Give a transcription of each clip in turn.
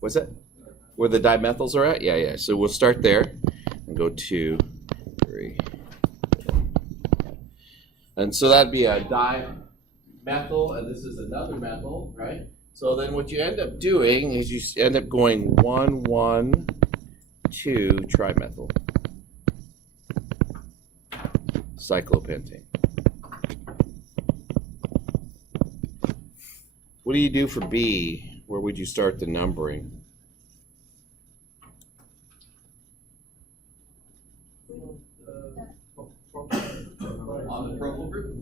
What's that? Where the dimethyls are at? Yeah, yeah. So we'll start there and go 2, 3, 4. And so that'd be a dimethyl, and this is another methyl, right? So then what you end up doing is you end up going 1, 1, 2 trimethyl cyclopentane. What do you do for B? Where would you start the numbering? On the propyl group?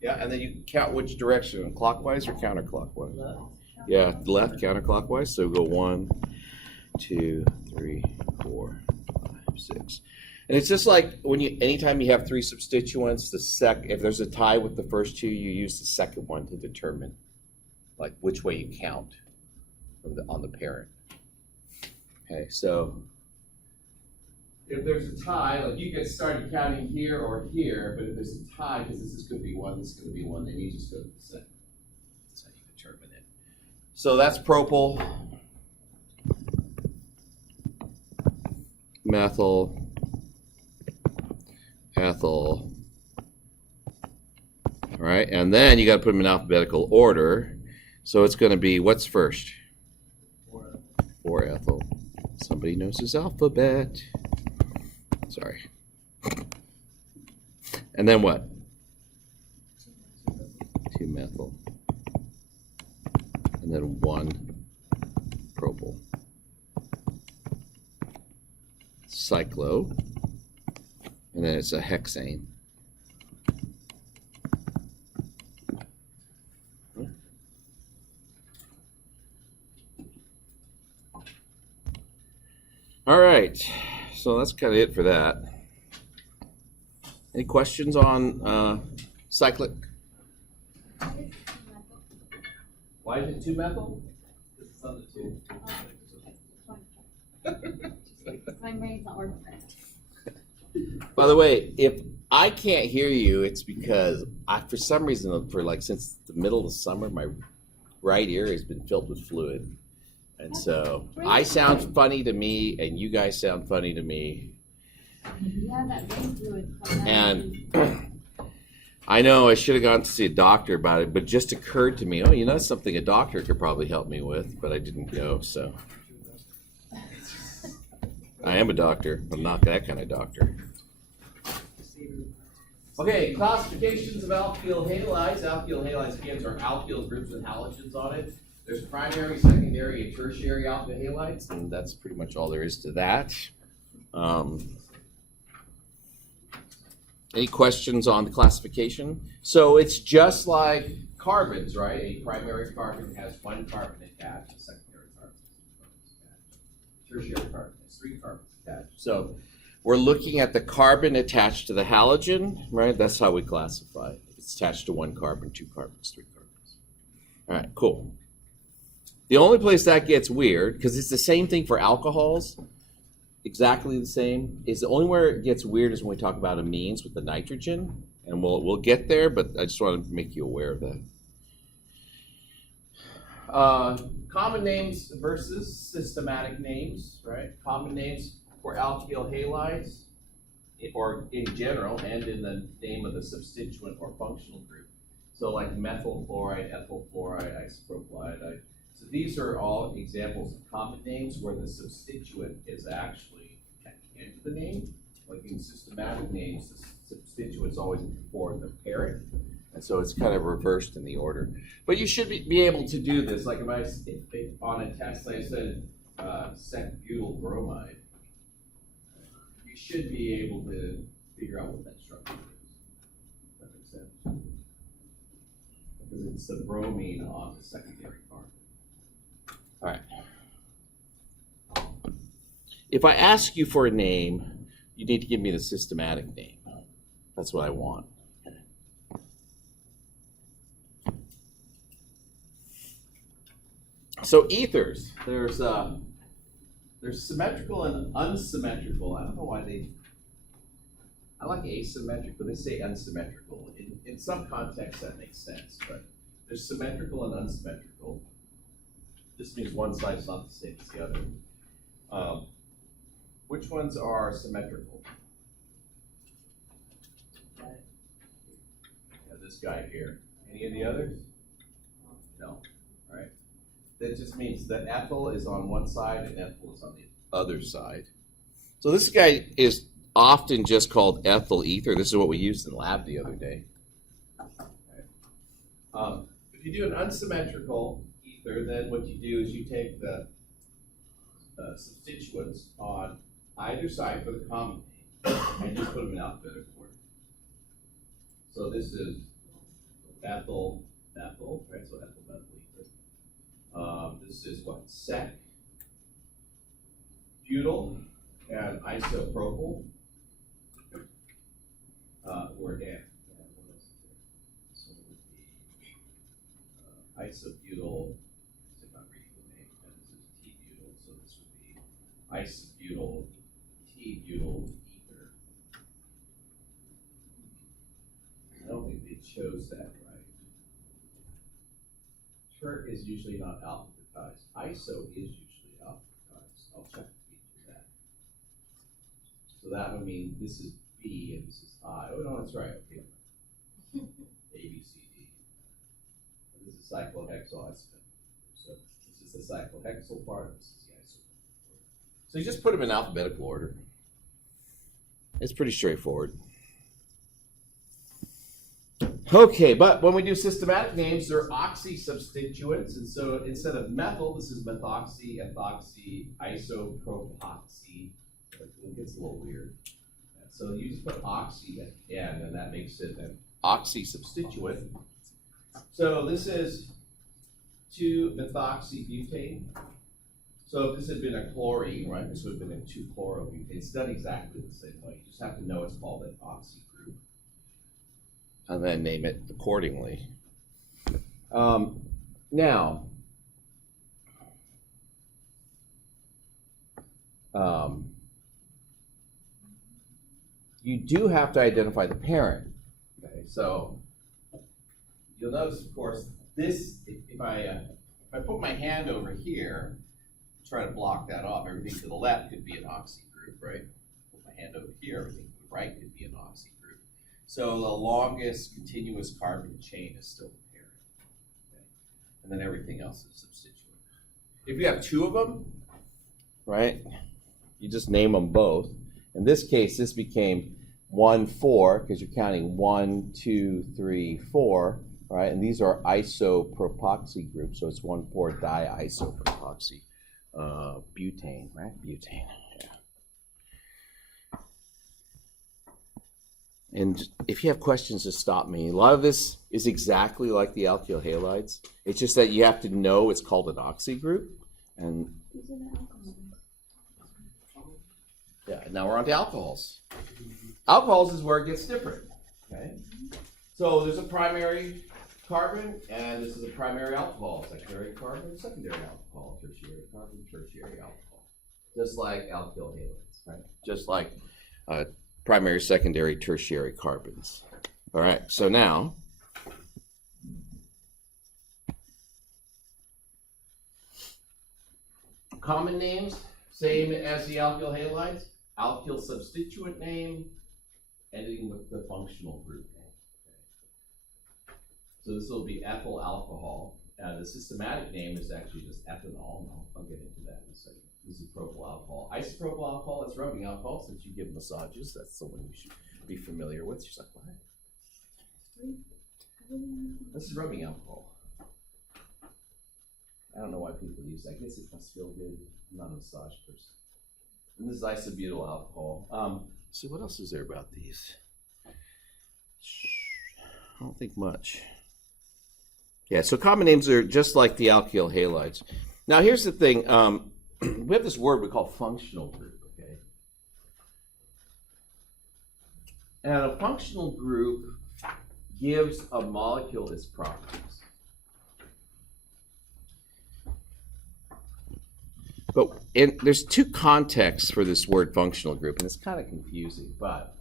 Yeah, and then you count which direction, clockwise or counterclockwise? Yeah, left, counterclockwise. So go 1, 2, 3, 4, 5, 6. And it's just like when anytime you have 3 substituents, if there's a tie with the first 2, you use the second one to determine like which way you count on the parent. Okay, so if there's a tie, like you get started counting here or here, but if there's a tie, because this is going to be 1, this is going to be 1, then you just go to the second. That's how you determine it. So that's propyl, methyl, ethyl. All right, and then you got to put them in alphabetical order. So it's going to be, what's first? 4 ethyl. Somebody knows his alphabet. Sorry. And then what? 2 methyl. And then 1 propyl. Cyclo. And then it's a hexane. All right, so that's kind of it for that. Any questions on cyclic? Why is it 2 methyl? Because it's on the 2. My brain's not working. By the way, if I can't hear you, it's because for some reason, since the middle of the summer, my right ear has been filled with fluid. And so I sound funny to me, and you guys sound funny to me. Yeah, that brain fluid. And I know I should have gone to see a doctor about it, but it just occurred to me, that's something a doctor could probably help me with, but I didn't go, so. I am a doctor, but not that kind of doctor. Okay, classifications of alkyl halides. Alkyl halides, again, are alkyl groups with halogens on it. There's primary, secondary, and tertiary alkyl halides, and that's pretty much all there is to that. Any questions on the classification? So it's just like carbons, right? A primary carbon has 1 carbon attached, a secondary carbon has 2 carbons attached. Tertiary carbon has 3 carbons attached. So we're looking at the carbon attached to the halogen, right? That's how we classify it. If it's attached to 1 carbon, 2 carbons, 3 carbons. All right, cool. The only place that gets weird, because it's the same thing for alcohols, exactly the same, is the only where it gets weird is when we talk about amines with the nitrogen, and we'll get there, but I just wanted to make you aware of that. Common names versus systematic names, right? Common names for alkyl halides, or in general, and in the name of the substituent or functional group. So like methyl chloride, ethyl fluoride, isopropyl iodide. So these are all examples of common names where the substituent is actually at the end of the name. Like in systematic names, the substituent is always before the parent. And so it's kind of reversed in the order. But you should be able to do this. Like if on a test, like I said, sec-butyl bromide, you should be able to figure out what that structure is. That makes sense. Because it's the bromine on the secondary carbon. All right. If I ask you for a name, you need to give me the systematic name. That's what I want. So ethers, there's symmetrical and unsymmetrical. I don't know why I like asymmetric, but they say unsymmetrical. In some contexts that makes sense, but there's symmetrical and unsymmetrical. This means one side's not the same as the other. Which ones are symmetrical? Yeah, this guy here. Any of the others? No. All right. That just means that ethyl is on one side and ethyl is on the other side. So this guy is often just called ethyl ether. This is what we used in lab the other day. Okay. If you do an unsymmetrical ether, then what you do is you take the substituents on either side for the common name and just put them in alphabetical order. So this is ethyl, ethyl, right? So ethyl, methyl ether. This is what? Sec, butyl, and isopropyl. Or and what else is there? So it would be isobutyl. I'm not reading the name. And this is T-butyl. So this would be isobutyl, T-butyl ether. I don't think they chose that right. Tert is usually not alphabetized. Iso is usually alphabetized. I'll check that. So that would mean this is B and this is I. Oh no, that's right. Okay. A, B, C, D. And this is cyclohexyl. So this is the cyclohexyl part. This is the isopropyl. So you just put them in alphabetical order. It's pretty straightforward. Okay, but when we do systematic names, they're oxy substituents, and so instead of methyl, this is methoxy, ethoxy, isopropoxy. It gets a little weird. So you just put oxy at the end, and that makes it an oxy substituent. So this is 2-methoxybutane. So if this had been a chlorine, right, this would have been a 2-chlorobutane. It's done exactly the same way. You just have to know it's called an oxy group. And then name it accordingly. Now, you do have to identify the parent. Okay, so you'll notice, of course, this. If I put my hand over here, try to block that off. Everything to the left could be an oxy group, right? Put my hand over here. Everything to the right could be an oxy group. So the longest continuous carbon chain is still the parent, okay? And then everything else is substituent. If you have two of them, right, you just name them both. In this case, this became 1,4 because you're counting 1, 2, 3, 4, right? And these are isopropoxy groups, so it's 1,4-diisopropoxy butane, right? Butane. And if you have questions, just stop me. A lot of this is exactly like the alkyl halides. It's just that you have to know it's called an oxy group. And These are the alcohols. yeah, now we're on to alcohols. Alcohols is where it gets different. Okay, so there's a primary carbon, and this is a primary alcohol. Secondary carbon, secondary alcohol, tertiary carbon, tertiary alcohol. Just like alkyl halides, right? Just like primary, secondary, tertiary carbons. All right, so now common names, same as the alkyl halides. Alkyl substituent name, ending with the functional group name. Okay. So this will be ethyl alcohol. The systematic name is actually just ethanol. I'll get into that in a second. This is propyl alcohol. Isopropyl alcohol, that's rubbing alcohol. Since you give massages, that's the one you should be familiar with. She's like, what? This is rubbing alcohol. I don't know why people use that. I guess it must feel good. I'm not a massage person. And this is isobutyl alcohol. So what else is there about these? I don't think much. Yeah, so common names are just like the alkyl halides. Now here's the thing. We have this word we call functional group, okay? And a functional group gives a molecule its properties. But there's two contexts for this word functional group, and it's kind of confusing. But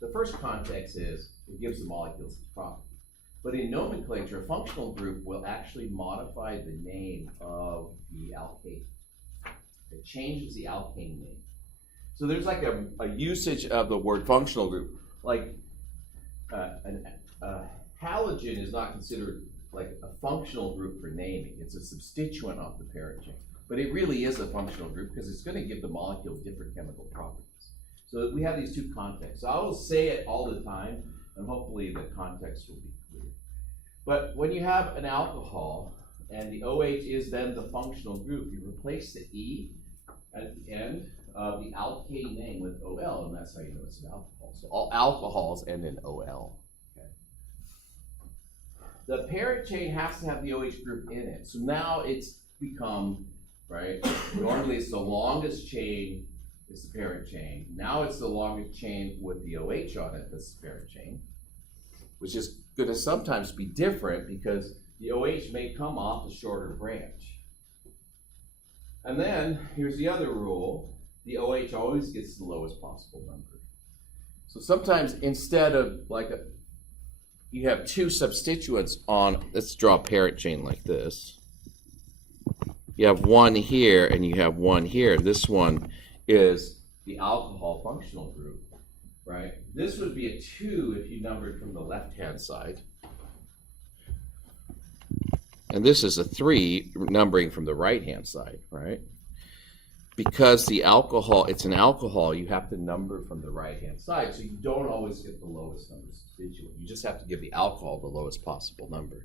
the first context is it gives the molecules its properties. But in nomenclature, a functional group will actually modify the name of the alkane. It changes the alkane name. So there's like a usage of the word functional group. Like a halogen is not considered like a functional group for naming. It's a substituent of the parent chain. But it really is a functional group because it's going to give the molecule different chemical properties. So we have these two contexts. So I will say it all the time, and hopefully the context will be clear. But when you have an alcohol, and the OH is then the functional group, you replace the E at the end of the alkane name with OL, and that's how you know it's an alcohol. So all alcohols end in OL. Okay. The parent chain has to have the OH group in it. So now it's become, right, normally it's the longest chain is the parent chain. Now it's the longest chain with the OH on it, that's the parent chain, which is going to sometimes be different because the OH may come off the shorter branch. And then here's the other rule. The OH always gets the lowest possible number. So sometimes instead of like you have two substituents on, let's draw a parent chain like this. You have one here and you have one here. This one is the alcohol functional group, right? This would be a 2 if you numbered from the left-hand side. And this is a 3 numbering from the right-hand side, right? Because the alcohol, it's an alcohol, you have to number from the right-hand side, so you don't always get the lowest number substituent. You just have to give the alcohol the lowest possible number.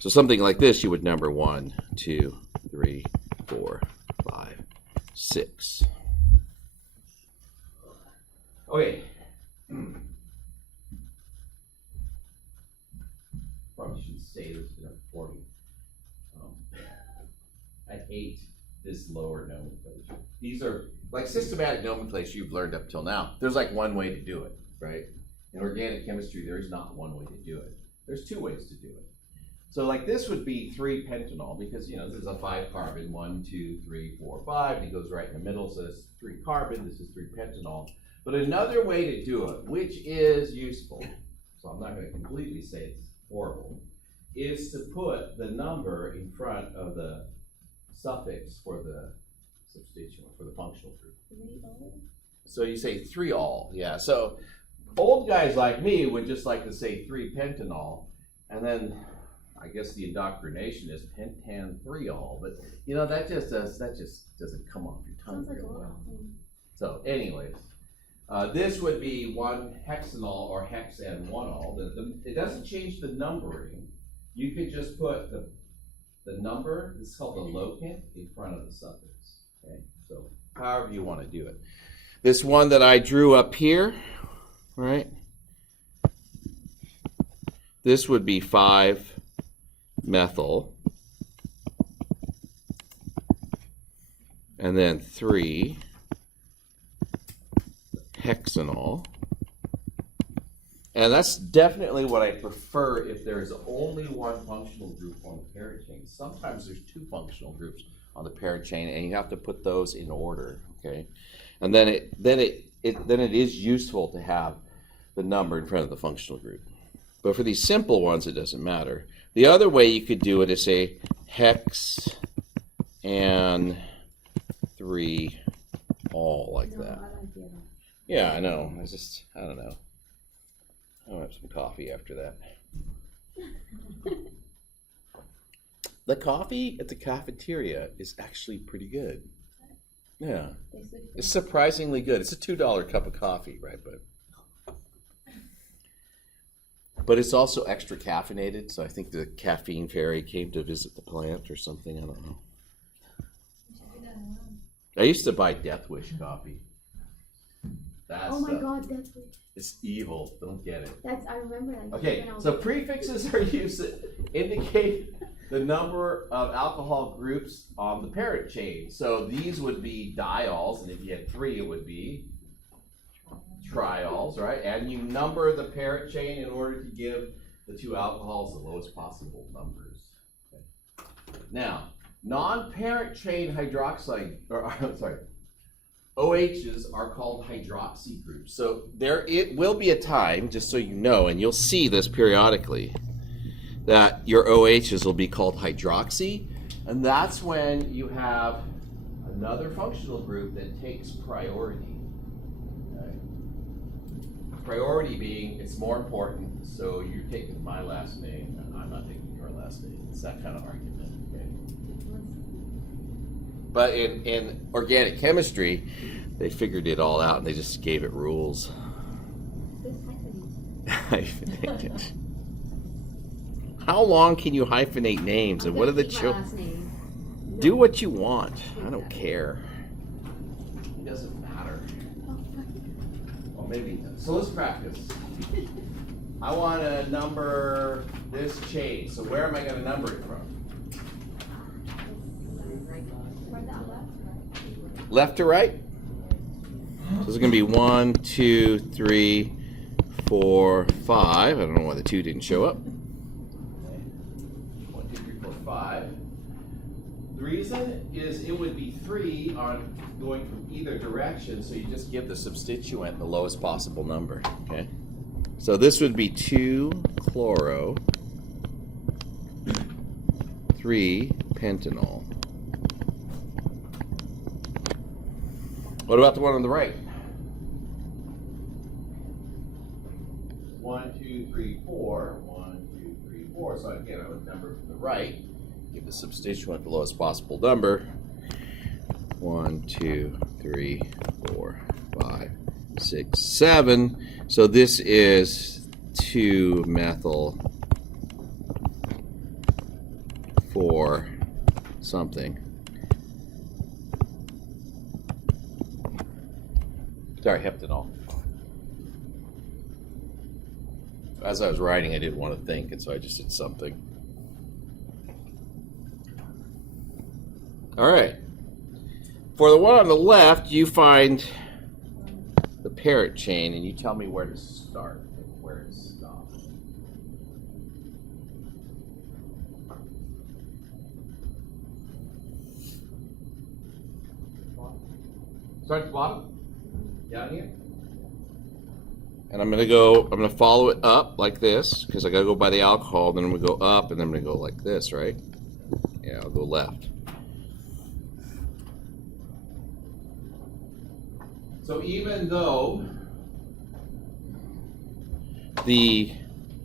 So something like this, you would number 1, 2, 3, 4, 5, 6. Okay. Probably shouldn't say this before me. I hate this lower nomenclature. These are like systematic nomenclature you've learned up till now. There's like one way to do it, right? In organic chemistry, there is not one way to do it. There's 2 ways to do it. So like this would be 3-pentanol because, you know, this is a 5-carbon, 1, 2, 3, 4, 5. It goes right in the middle, so it's 3-carbon. This is 3-pentanol. But another way to do it, which is useful, so I'm not going to completely say it's horrible, is to put the number in front of the suffix for the substituent, for the functional group. So you say 3-ol, yeah. So old guys like me would just like to say 3-pentanol, and then I guess the indoctrination is pentan 3-ol, but you know that just doesn't come off your tongue real well. So anyways, this would be 1-hexanol or hex and 1-ol. It doesn't change the numbering. You could just put the number, this is called the locant, in front of the suffix. Okay, so however you want to do it. This one that I drew up here, right? This would be 5-methyl, and then 3-hexanol. And that's definitely what I prefer if there's only one functional group on the parent chain. Sometimes there's 2 functional groups on the parent chain, and you have to put those in order, okay? And then it is useful to have the number in front of the functional group. But for these simple ones, it doesn't matter. The other way you could do it is say hex and 3-ol like that. Yeah, I know. I don't know. I'll have some coffee after that. The coffee at the cafeteria is actually pretty good. Yeah. It's surprisingly good. It's a $2 cup of coffee, right? But it's also extra caffeinated, so I think the caffeine fairy came to visit the plant or something. I don't know. I used to buy Death Wish coffee. Oh my God, Death Wish. It's evil. Don't get it. I remember that. Okay, so prefixes are used to indicate the number of alcohol groups on the parent chain. So these would be diols, and if you had 3, it would be triols, right? And you number the parent chain in order to give the 2 alcohols the lowest possible numbers. Okay. Now, non-parent chain hydroxide, OHs are called hydroxy groups. So it will be a time, just so you know, and you'll see this periodically, that your OHs will be called hydroxy, and that's when you have another functional group that takes priority. Okay? Priority being it's more important, so you're taking my last name and I'm not taking your last name. It's that kind of argument. Okay? But in organic chemistry, they figured it all out and they just gave it rules. Hyphenated. How long can you hyphenate names, and what are the children? Do what you want. I don't care. It doesn't matter. Well, maybe it does. So let's practice. I want to number this chain. So where am I going to number it from? Left to right? So this is going to be 1, 2, 3, 4, 5. I don't know why the 2 didn't show up. 1, 2, 3, 4, 5. The reason is it would be 3 on going from either direction, so you just give the substituent the lowest possible number. Okay. So this would be 2 chloro, 3 pentanol. What about the one on the right? 1, 2, 3, 4. 1, 2, 3, 4. So again, I would number from the right. Give the substituent the lowest possible number. 1, 2, 3, 4, 5, 6, 7. So this is 2 methyl 4 something. Sorry, heptanol. As I was writing, I didn't want to think, and so I just did something. All right. For the one on the left, you find the parent chain, and you tell me where to start and where to stop. Start at the bottom? Down here? And I'm going to follow it up like this, because I got to go by the alcohol, then I'm going to go up, and then I'm going to go like this, right? Yeah, I'll go left. So even though the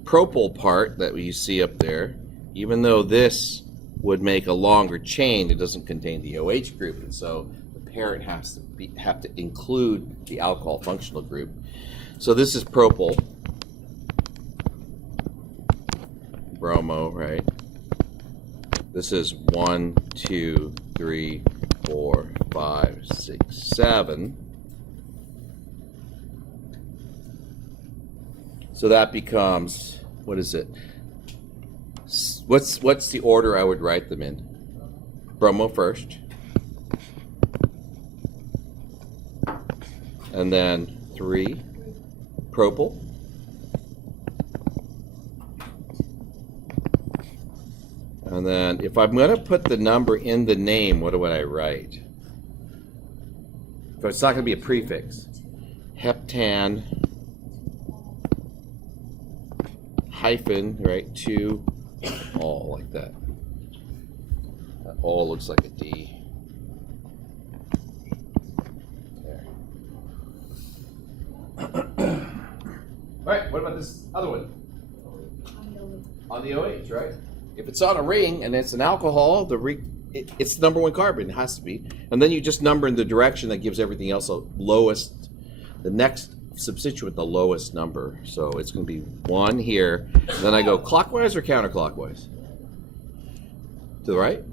propyl part that you see up there, even though this would make a longer chain, it doesn't contain the OH group, and so the parent have to include the alcohol functional group. So this is propyl, bromo, right? This is 1, 2, 3, 4, 5, 6, 7. So that becomes, what is it? What's the order I would write them in? Bromo first. And then 3, propyl. And then if I'm going to put the number in the name, what would I write? If it's not going to be a prefix. Heptan hyphen, right, 2, all like that. That all looks like a D. There. All right, what about this other one? On the OH, right? If it's on a ring and it's an alcohol, it's the number 1 carbon, it has to be. And then you just number in the direction that gives everything else the lowest, the next substituent the lowest number. So it's going to be 1 here. And then I go clockwise or counterclockwise? To the right?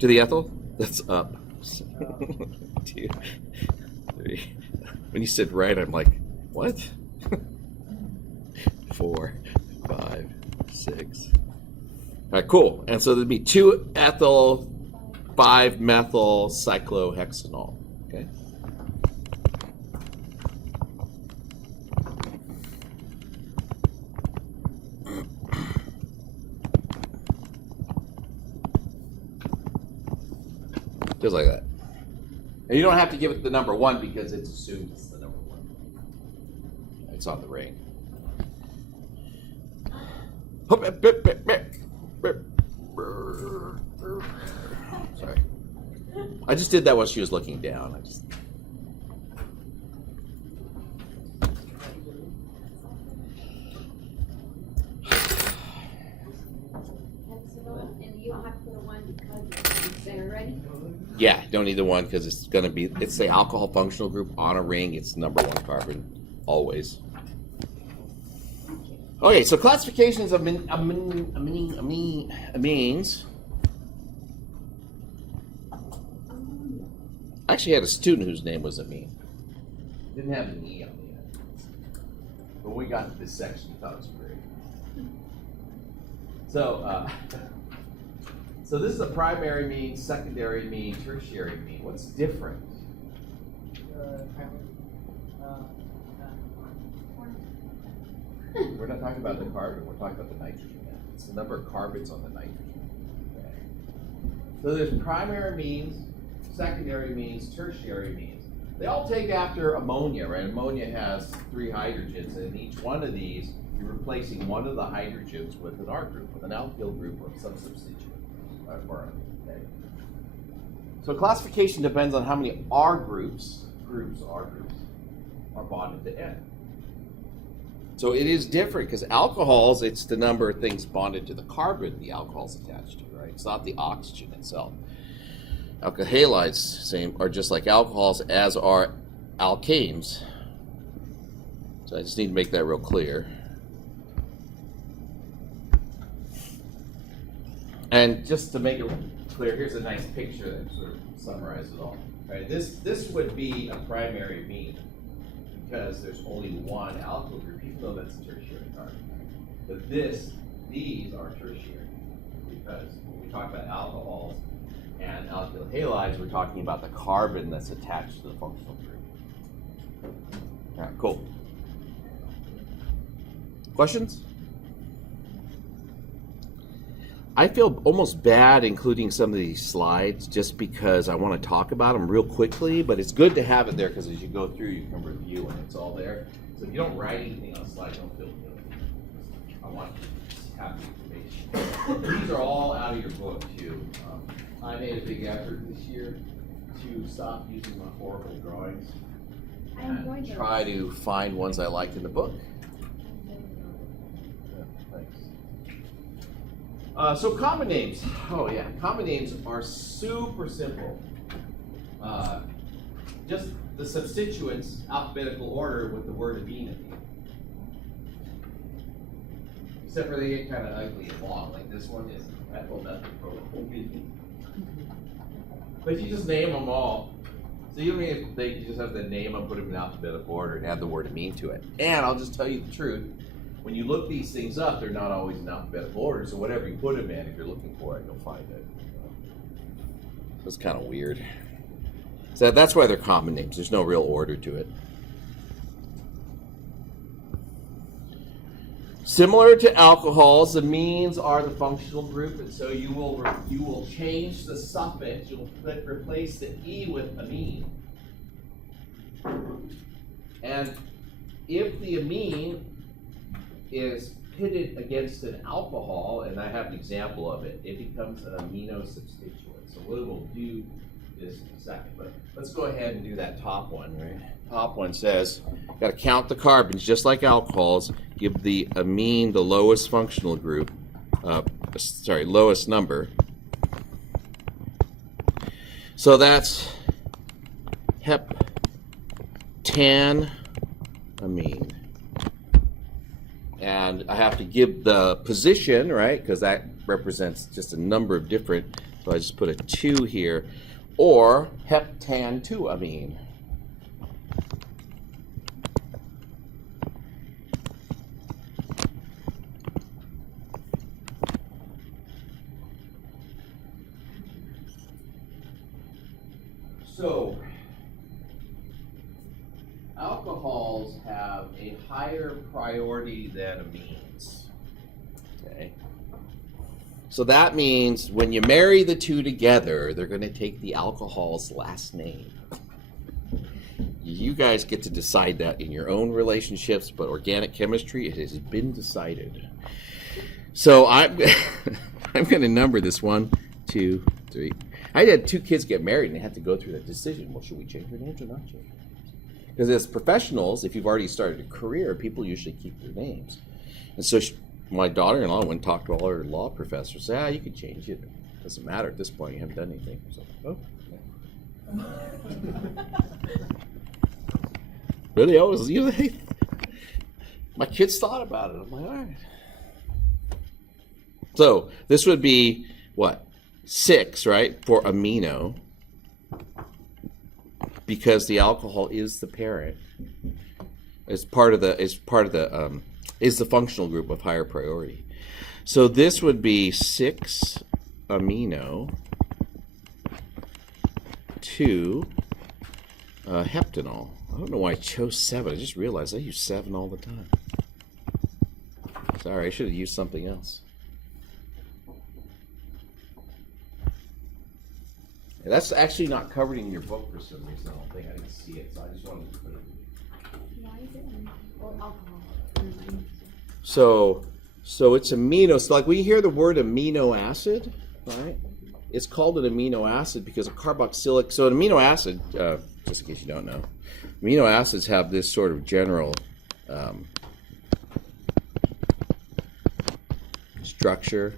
To the ethyl? That's up. 2, 3. When you said right, I'm like, what? 4, 5, 6. All right, cool. And so there'd be 2 ethyl, 5 methyl cyclohexanol. Okay. Just like that. And you don't have to give it the number 1 because it's assumed it's the number 1. It's on the ring. Sorry. I just did that while she was looking down. And you don't have to put a one because it's there already? Yeah, don't need the one because it's going to be, it's the alcohol functional group on a ring. It's number 1 carbon, always. Okay, so classifications of amines. I actually had a student whose name was Amine. Didn't have an E on the end. But when we got to this section, we thought it was great. So, so this is a primary mean, secondary mean, tertiary mean. What's different? We're not talking about the carbon, we're talking about the nitrogen now. It's the number of carbons on the nitrogen. Okay. So there's primary means, secondary means, tertiary means. They all take after ammonia, right? Ammonia has 3 hydrogens, and in each one of these, you're replacing one of the hydrogens with an R group, with an alkyl group, or some substituent. Okay. So classification depends on how many R groups are bonded to N. So it is different because alcohols, it's the number of things bonded to the carbon the alcohol's attached to, right? It's not the oxygen itself. Alkyl halides, same, are just like alcohols, as are alkanes. So I just need to make that real clear. And Just to make it clear, here's a nice picture that sort of summarizes it all. Right? This would be a primary mean because there's only one alkyl group, even though that's a tertiary carbon. But these are tertiary because when we talk about alcohols and alkyl halides, we're talking about the carbon that's attached to the functional group. All right, cool. Questions? I feel almost bad including some of these slides just because I want to talk about them real quickly, but it's good to have it there because as you go through, you can review and it's all there. So if you don't write anything on the slide, don't feel guilty. I want you to have the information. These are all out of your book too. I made a big effort this year to stop using my horrible drawings I'm try to find ones I liked in the book. Yeah, thanks. So common names. Oh yeah, common names are super simple. Just the substituents, alphabetical order with the word amine at the end. Except for they get kind of ugly and long, like this one is methylmethyl. But you just name them all. So you don't even think, you just have to name them, put them in alphabetical order, and add the word amine to it. And I'll just tell you the truth. When you look these things up, they're not always in alphabetical order, so whatever you put them in, if you're looking for it, you'll find it. That's kind of weird. So that's why they're common names. There's no real order to it. Similar to alcohols, amines are the functional group, and so you will change the suffix. You'll replace the E with amine. And if the amine is pitted against an alcohol, and I have an example of it, it becomes an amino substituent. So we will do this in a second, but let's go ahead and do that top one, right? Top one says, got to count the carbons just like alcohols, give the amine the lowest functional group, lowest number. So that's heptanamine. And I have to give the position, right? Because that represents just a number of different, so I just put a 2 here, or heptan-2-amine. So, alcohols have a higher priority than amines. Okay. So that means when you marry the two together, they're going to take the alcohol's last name. You guys get to decide that in your own relationships, but organic chemistry, it has been decided. So I'm I'm going to number this 1, 2, 3. I had 2 kids get married, and they had to go through that decision. Well, should we change their names or not change their names? Because as professionals, if you've already started a career, people usually keep their names. And so my daughter-in-law went and talked to all her law professors. Said, you can change it. It doesn't matter at this point. You haven't done anything. So, oh. Really? My kids thought about it. I'm like, all right. So this would be what? 6, right, for amino, because the alcohol is the parent. Is the functional group of higher priority. So this would be 6 amino 2 heptanol. I don't know why I chose 7. I just realized I use 7 all the time. Sorry, I should have used something else. And that's actually not covered in your book for some reason. I don't think I didn't see it, so I just wanted to put it. Why is it alcohol? So it's amino. So like when you hear the word amino acid, right? It's called an amino acid because a carboxylic. So an amino acid, just in case you don't know, amino acids have this sort of general structure.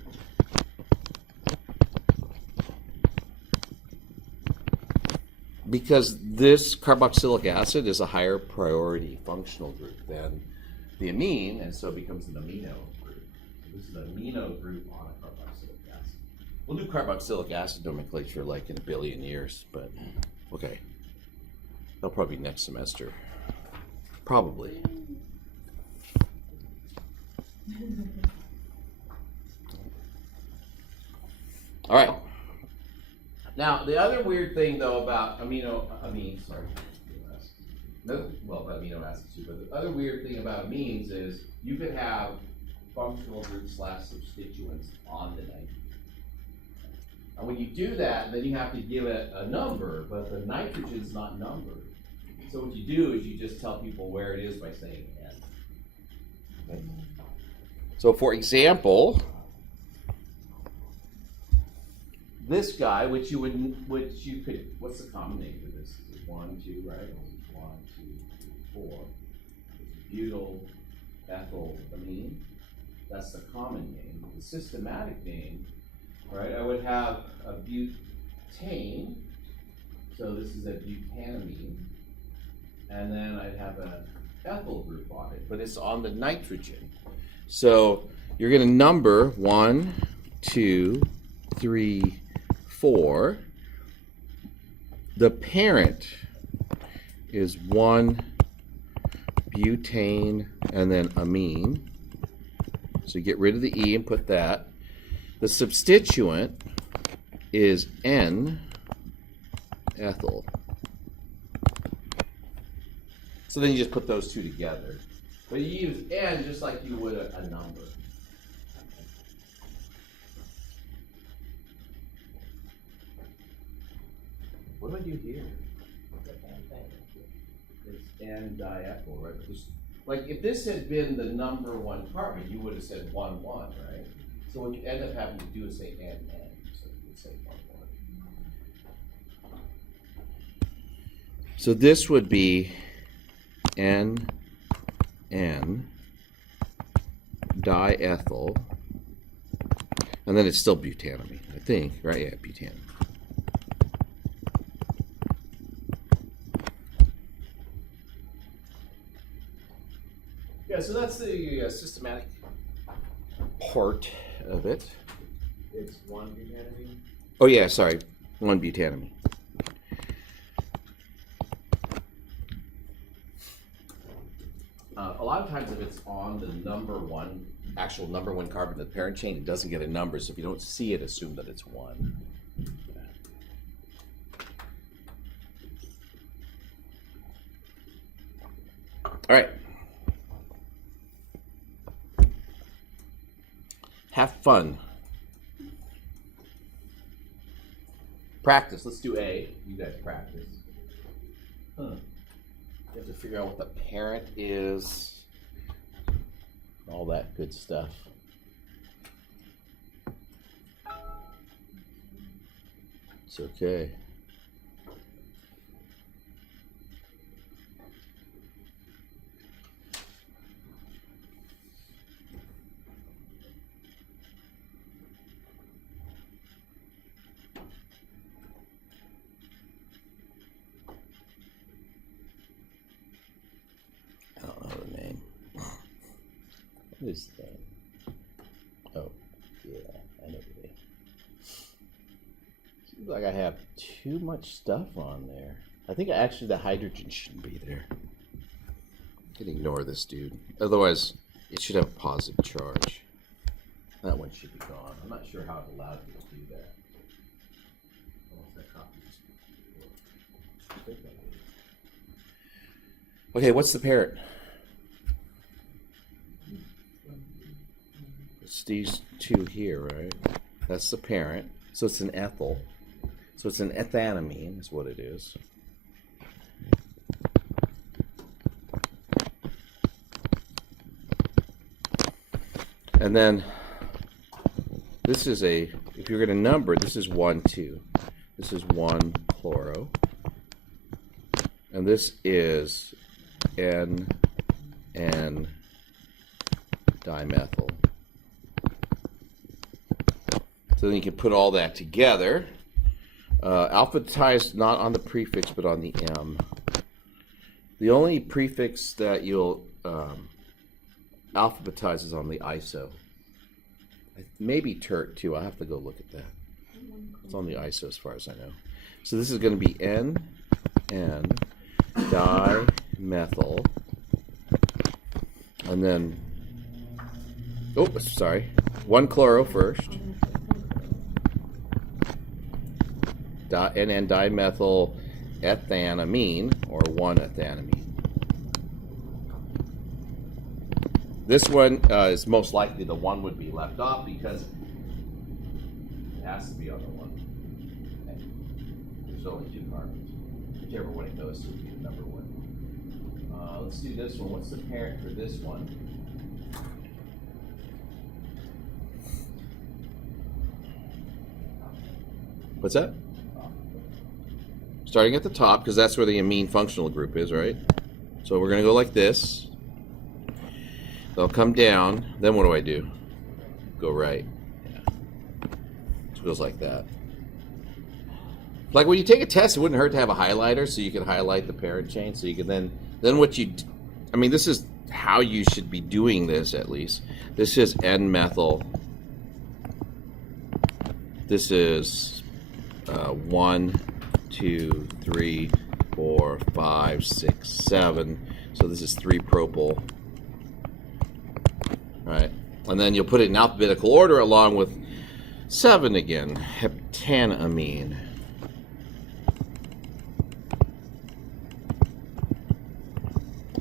Because this carboxylic acid is a higher priority functional group than the amine, and so it becomes an amino group. So this is an amino group on a carboxylic acid. We'll do carboxylic acid nomenclature like in a billion years, but okay. That'll probably be next semester. Probably. All right. Now, the other weird thing, though, about amino acids too, but the other weird thing about amines is you could have functional groups / substituents on the nitrogen. And when you do that, then you have to give it a number, but the nitrogen is not numbered. So what you do is you just tell people where it is by saying N. Okay? So for example, this guy, which you could, what's the common name for this? Is it 1, 2, right? 1, 2, 3, 4. Butyl ethyl amine. That's the common name. The systematic name, right? I would have a butane. So this is a butanamine. And then I'd have an ethyl group on it, but it's on the nitrogen. So you're going to number 1, 2, 3, 4. The parent is 1 butane and then amine. So you get rid of the E and put that. The substituent is N ethyl. So then you just put those two together. But you use N just like you would a number. What do I do here? It's N diethyl, right? Like if this had been the number 1 carbon, you would have said 1, 1, right? So what you end up having to do is say N, N. So you would say 1, 1. So this would be N, N, diethyl, and then it's still butanamine, I think, right? Yeah, butanamine. Yeah, so that's the systematic part of it. It's 1 butanamine? Oh yeah, sorry, 1 butanamine. A lot of times if it's on the actual number 1 carbon of the parent chain, it doesn't get a number, so if you don't see it, assume that it's 1. All right. Have fun. Practice. Let's do A. You guys practice. You have to figure out what the parent is. All that good stuff. It's okay. I don't know the name. What is that? Oh, yeah, I know the name. Seems like I have too much stuff on there. I think actually the hydrogen shouldn't be there. I can ignore this dude. Otherwise, it should have a positive charge. That one should be gone. I'm not sure how it allowed me to do that. Okay, what's the parent? It's these two here, right? That's the parent. So it's an ethyl. So it's an ethanamine is what it is. And then this is a, if you're going to number, this is 1, 2. This is 1 chloro. And this is N dimethyl. So then you can put all that together. Alphabetized not on the prefix but on the M. The only prefix that you'll alphabetize is on the iso. Maybe tert too. I'll have to go look at that. It's on the iso as far as I know. So this is going to be N dimethyl. And then, oh, sorry, 1 chloro first. NN dimethyl ethanamine, or 1 ethanamine. This one is most likely the 1 would be left off because it has to be on the 1. Okay. There's only 2 carbons. Whichever one it goes to would be the number 1. Let's do this one. What's the parent for this one? What's that? Starting at the top, because that's where the amine functional group is, right? So we're going to go like this. They'll come down. Then what do I do? Go right. Yeah. So it goes like that. Like when you take a test, it wouldn't hurt to have a highlighter so you can highlight the parent chain. So you can then what you, I mean, this is how you should be doing this at least. This is N-methyl. This is 1, 2, 3, 4, 5, 6, 7. So this is 3-propyl. Right, and then you'll put it in alphabetical order along with 7 again, heptanamine.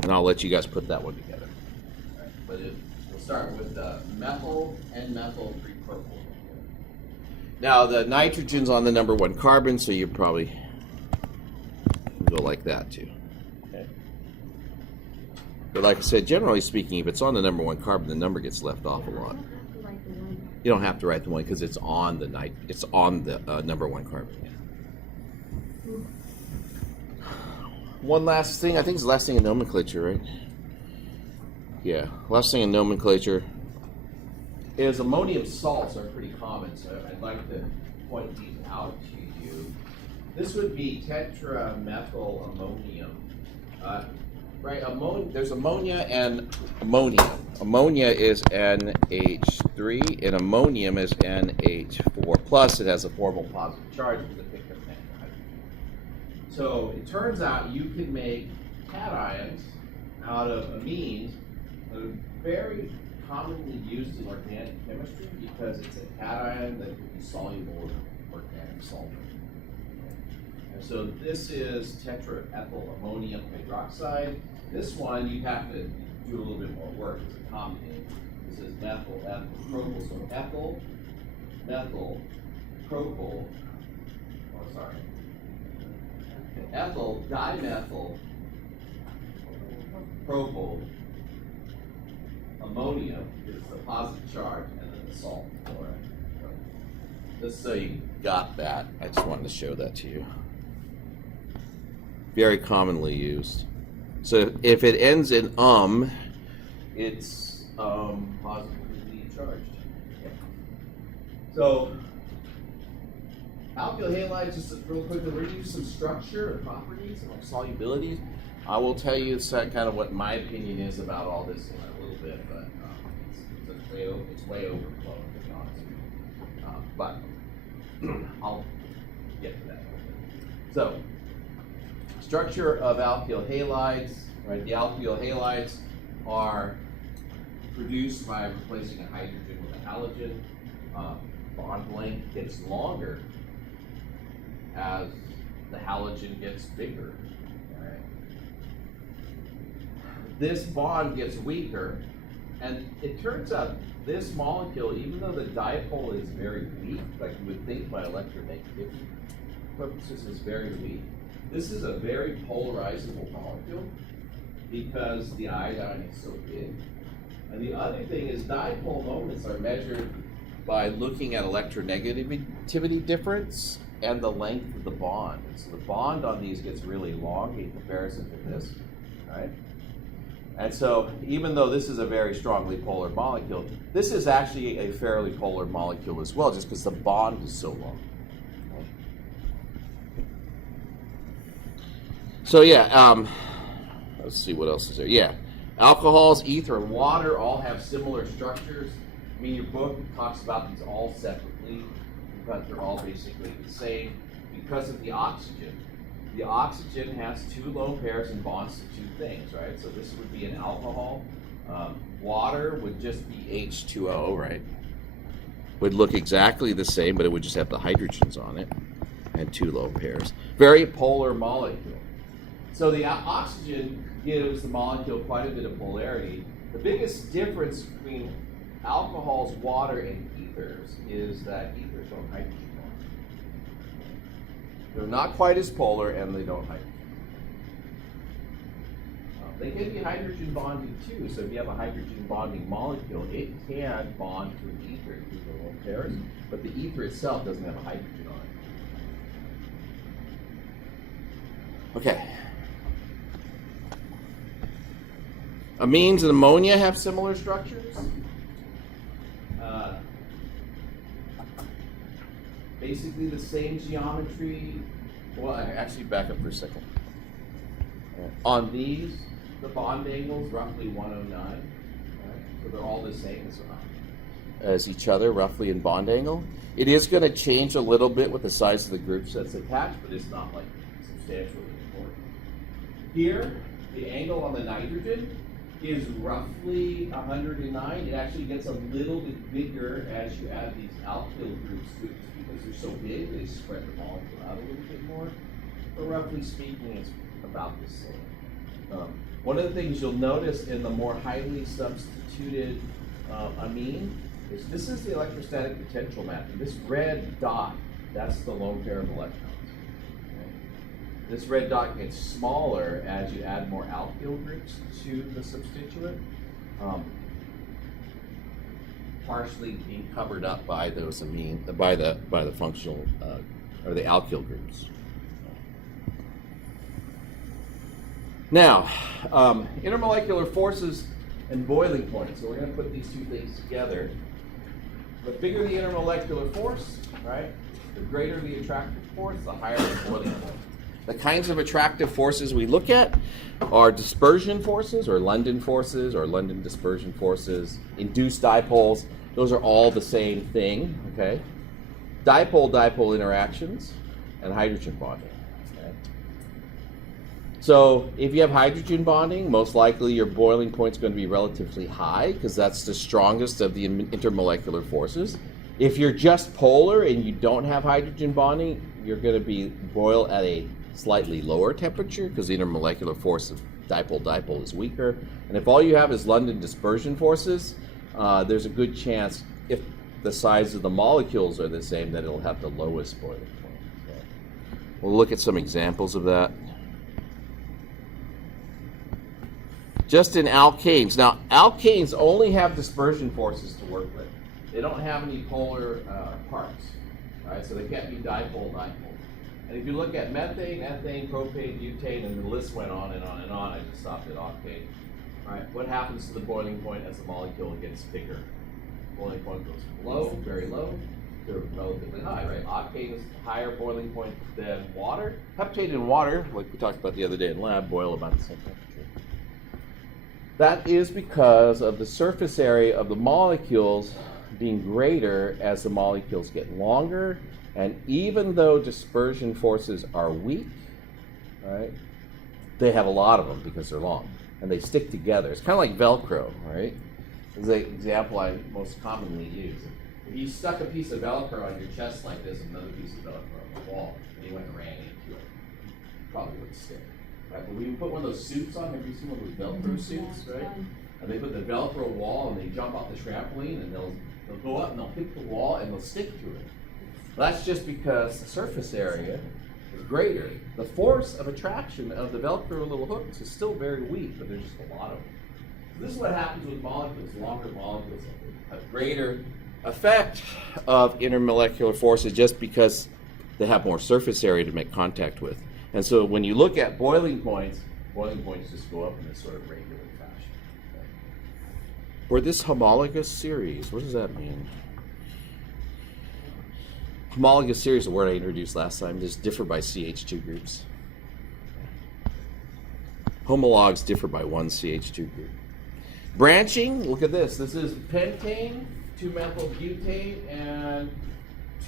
And I'll let you guys put that one together. All right, but we'll start with methyl and methyl 3-propyl. Now the nitrogen's on the number 1 carbon, so you probably go like that too. Okay. But like I said, generally speaking, if it's on the number 1 carbon, the number gets left off a lot. You don't have to write the 1 because it's on the number 1 carbon. Yeah. One last thing, I think it's the last thing in nomenclature, right? Yeah, last thing in nomenclature is ammonium salts are pretty common, so I'd like to point these out to you. This would be tetramethyl ammonium. Right, there's ammonia and ammonium. Ammonia is NH3 and ammonium is NH4 plus. It has a formal positive charge with a pickup hydrogen. So it turns out you can make cations out of amines that are very commonly used in organic chemistry because it's a cation that can be soluble in organic solvent. And so this is tetraethyl ammonium hydroxide. This one you have to do a little bit more work. It's a combination. This is methyl, ethyl, propyl. So ethyl, methyl, propyl. Oh, sorry. Ethyl, dimethyl, propyl, ammonium is the positive charge, and then the salt. All right. Just so you got that, I just wanted to show that to you. Very commonly used. So if it ends in it's positively charged. So alkyl halides, just real quickly, we're going to use some structure and properties and solubilities. I will tell you kind of what my opinion is about all this in a little bit, but it's way overblown, to be honest with you. But I'll get to that. So, structure of alkyl halides, right? The alkyl halides are produced by replacing a hydrogen with a halogen. Bond length gets longer as the halogen gets bigger. Right? This bond gets weaker, and it turns out this molecule, even though the dipole is very weak, like you would think by electronegativity purposes, is very weak, this is a very polarizable molecule because the iodine is so big. And the other thing is dipole moments are measured by looking at electronegativity difference and the length of the bond. And so the bond on these gets really long in comparison to this, right? And so even though this is a very strongly polar molecule, this is actually a fairly polar molecule as well, just because the bond is so long. So yeah, let's see what else is there. Yeah, alcohols, ether, and water all have similar structures. I mean, your book talks about these all separately, but they're all basically the same because of the oxygen. The oxygen has two lone pairs and bonds to two things, right? So this would be an alcohol. Water would just be H2O, right? Would look exactly the same, but it would just have the hydrogens on it and two lone pairs. Very polar molecule. So the oxygen gives the molecule quite a bit of polarity. The biggest difference between alcohols, water, and ethers is that ethers don't hydrogen bond. They're not quite as polar, and they don't hydrogen. They can be hydrogen bonded too. So if you have a hydrogen bonding molecule, it can bond to an ether through the lone pairs, but the ether itself doesn't have a hydrogen on it. Okay. Amines and ammonia have similar structures. Basically the same geometry. Well, actually back up for a second. On these, the bond angle is roughly 109. Right? So they're all the same as each other, roughly in bond angle. It is going to change a little bit with the size of the groups that's attached, but it's not like substantially important. Here, the angle on the nitrogen is roughly 109. It actually gets a little bit bigger as you add these alkyl groups to it, just because they're so big, they spread the molecule out a little bit more. But roughly speaking, it's about the same. One of the things you'll notice in the more highly substituted amine is this is the electrostatic potential map. And this red dot, that's the lone pair of electrons. This red dot gets smaller as you add more alkyl groups to the substituent, partially being covered up by those by the functional or the alkyl groups. Now, intermolecular forces and boiling points. So we're going to put these two things together. The bigger the intermolecular force, right? The greater the attractive force, the higher the boiling point. The kinds of attractive forces we look at are dispersion forces, or London forces, or London dispersion forces, induced dipoles. Those are all the same thing, okay? Dipole-dipole interactions, and hydrogen bonding. Okay? So if you have hydrogen bonding, most likely your boiling point is going to be relatively high, because that's the strongest of the intermolecular forces. If you're just polar and you don't have hydrogen bonding, you're going to boil at a slightly lower temperature because the intermolecular force of dipole-dipole is weaker. And if all you have is London dispersion forces, there's a good chance, if the size of the molecules are the same, that it'll have the lowest boiling point. Okay. We'll look at some examples of that. Just in alkanes. Now, alkanes only have dispersion forces to work with. They don't have any polar parts. right? So they can't be dipole-dipole. And if you look at methane, ethane, propane, butane, and the list went on and on and on, I just stopped at octane. All right, what happens to the boiling point as the molecule gets bigger? Boiling point goes from low, very low, to relatively high, right? Octane is higher boiling point than water. Heptane and water, like we talked about the other day in lab, boil about the same temperature. That is because of the surface area of the molecules being greater as the molecules get longer, and even though dispersion forces are weak, right, they have a lot of them because they're long, and they stick together. It's kind of like Velcro, right? This is the example I most commonly use. If you stuck a piece of Velcro on your chest like this and another piece of Velcro on the wall, and you went and ran into it, it probably wouldn't stick. Right? But when you put one of those suits on, have you seen one of those Velcro suits, right? And they put the Velcro wall and they jump off the trampoline and they'll go up and they'll hit the wall and they'll stick to it. That's just because the surface area is greater. The force of attraction of the Velcro little hooks is still very weak, but there's just a lot of them. So this is what happens with molecules. Longer molecules have greater effect of intermolecular forces just because they have more surface area to make contact with. And so when you look at boiling points just go up in this sort of regular fashion. Okay? For this homologous series, what does that mean? Homologous series, a word I introduced last time, just differ by CH2 groups. Homologs differ by one CH2 group. Branching, look at this. This is pentane, 2-methylbutane, and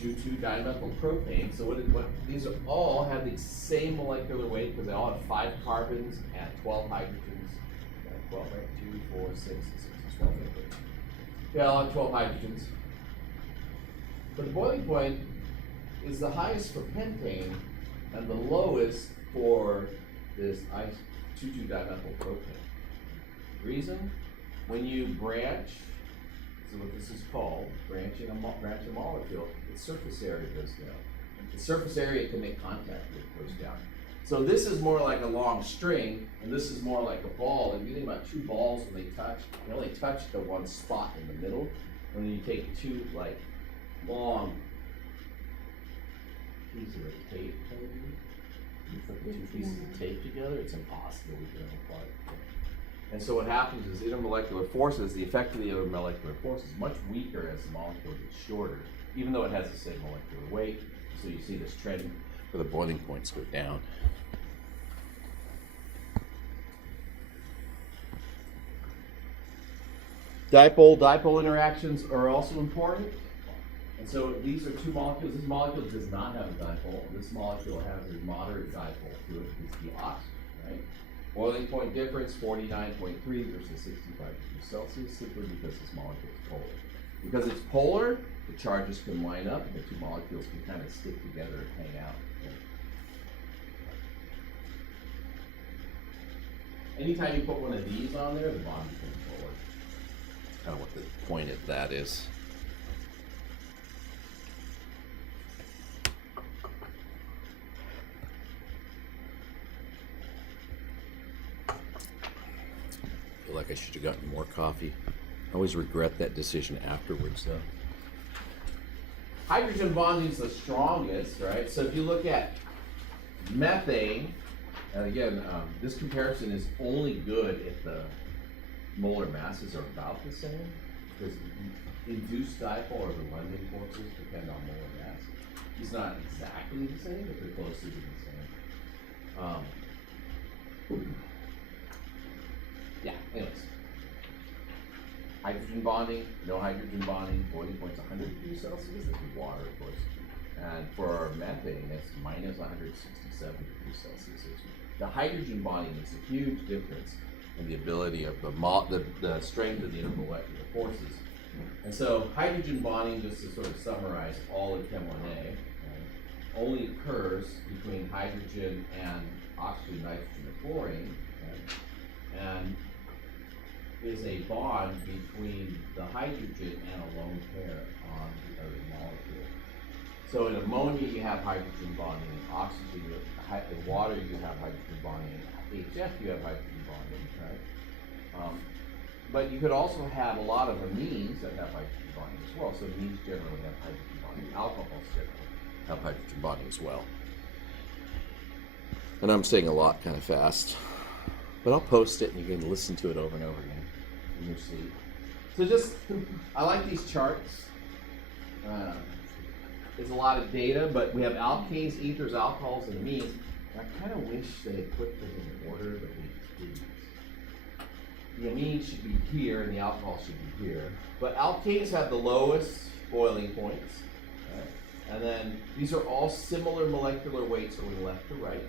2,2-dimethylpropane. So these are all have the same molecular weight because they all have 5 carbons and 12 hydrogens. 12, right? 2, 4, 6, 12. Yeah, all have 12 hydrogens. But the boiling point is the highest for pentane and the lowest for this 2,2-dimethylpropane. Reason? When you branch, so what this is called, branching a molecule, its surface area goes down. The surface area it can make contact with goes down. So this is more like a long string, and this is more like a ball. And you think about 2 balls when they touch, they only touch the one spot in the middle. When you take 2 like long pieces of tape, you put the 2 pieces of tape together, it's impossible to get them apart. And so what happens is intermolecular forces, the effect of the intermolecular force is much weaker as the molecule gets shorter, even though it has the same molecular weight. So you see this trend where the boiling points go down. Dipole-dipole interactions are also important. And so these are 2 molecules. This molecule does not have a dipole. This molecule has a moderate dipole to it. It's the oxygen, right? Boiling point difference, 49.3 versus 65 degrees Celsius, simply because this molecule is polar. Because it's polar, the charges can line up and the 2 molecules can kind of stick together and hang out. Anytime you put one of these on there, the bond becomes polar. That's kind of what the point of that is. I feel like I should have gotten more coffee. I always regret that decision afterwards, though. Hydrogen bonding is the strongest, right? So if you look at methane, and again, this comparison is only good if the molar masses are about the same, because induced dipole or the London forces depend on molar mass. It's not exactly the same, but they're closely to the same. Yeah, anyways. Hydrogen bonding, no hydrogen bonding, boiling point's 100 degrees Celsius, this is water, of course. And for methane, it's minus 167 degrees Celsius. The hydrogen bonding is a huge difference in the ability of the strength of the intermolecular forces. And so hydrogen bonding, just to sort of summarize all of Chem 1A, only occurs between hydrogen and oxygen, nitrogen, or chlorine, and is a bond between the hydrogen and a lone pair on the other molecule. So in ammonia, you have hydrogen bonding. In oxygen, in water, you have hydrogen bonding. In HF, you have hydrogen bonding, right? But you could also have a lot of amines that have hydrogen bonding as well. So amines generally have hydrogen bonding. Alcohols generally have hydrogen bonding as well. And I'm saying a lot kind of fast, but I'll post it and you can listen to it over and over again in your sleep. So just, I like these charts. There's a lot of data, but we have alkanes, ethers, alcohols, and amines. And I kind of wish they had put them in the order that we did. The amines should be here and the alcohol should be here. But alkanes have the lowest boiling points. Right? And then these are all similar molecular weights going left to right.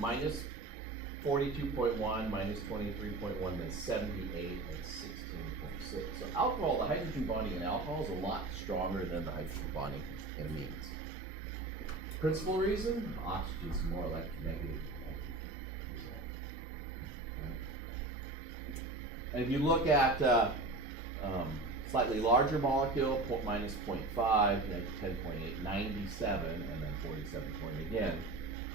Minus 42.1, minus 23.1, then 78, and 16.6. So alcohol, the hydrogen bonding in alcohol is a lot stronger than the hydrogen bonding in amines. Principal reason, oxygen is more electronegative. And if you look at slightly larger molecule, minus 0.5, 10.8, 97, and then 47.8 again.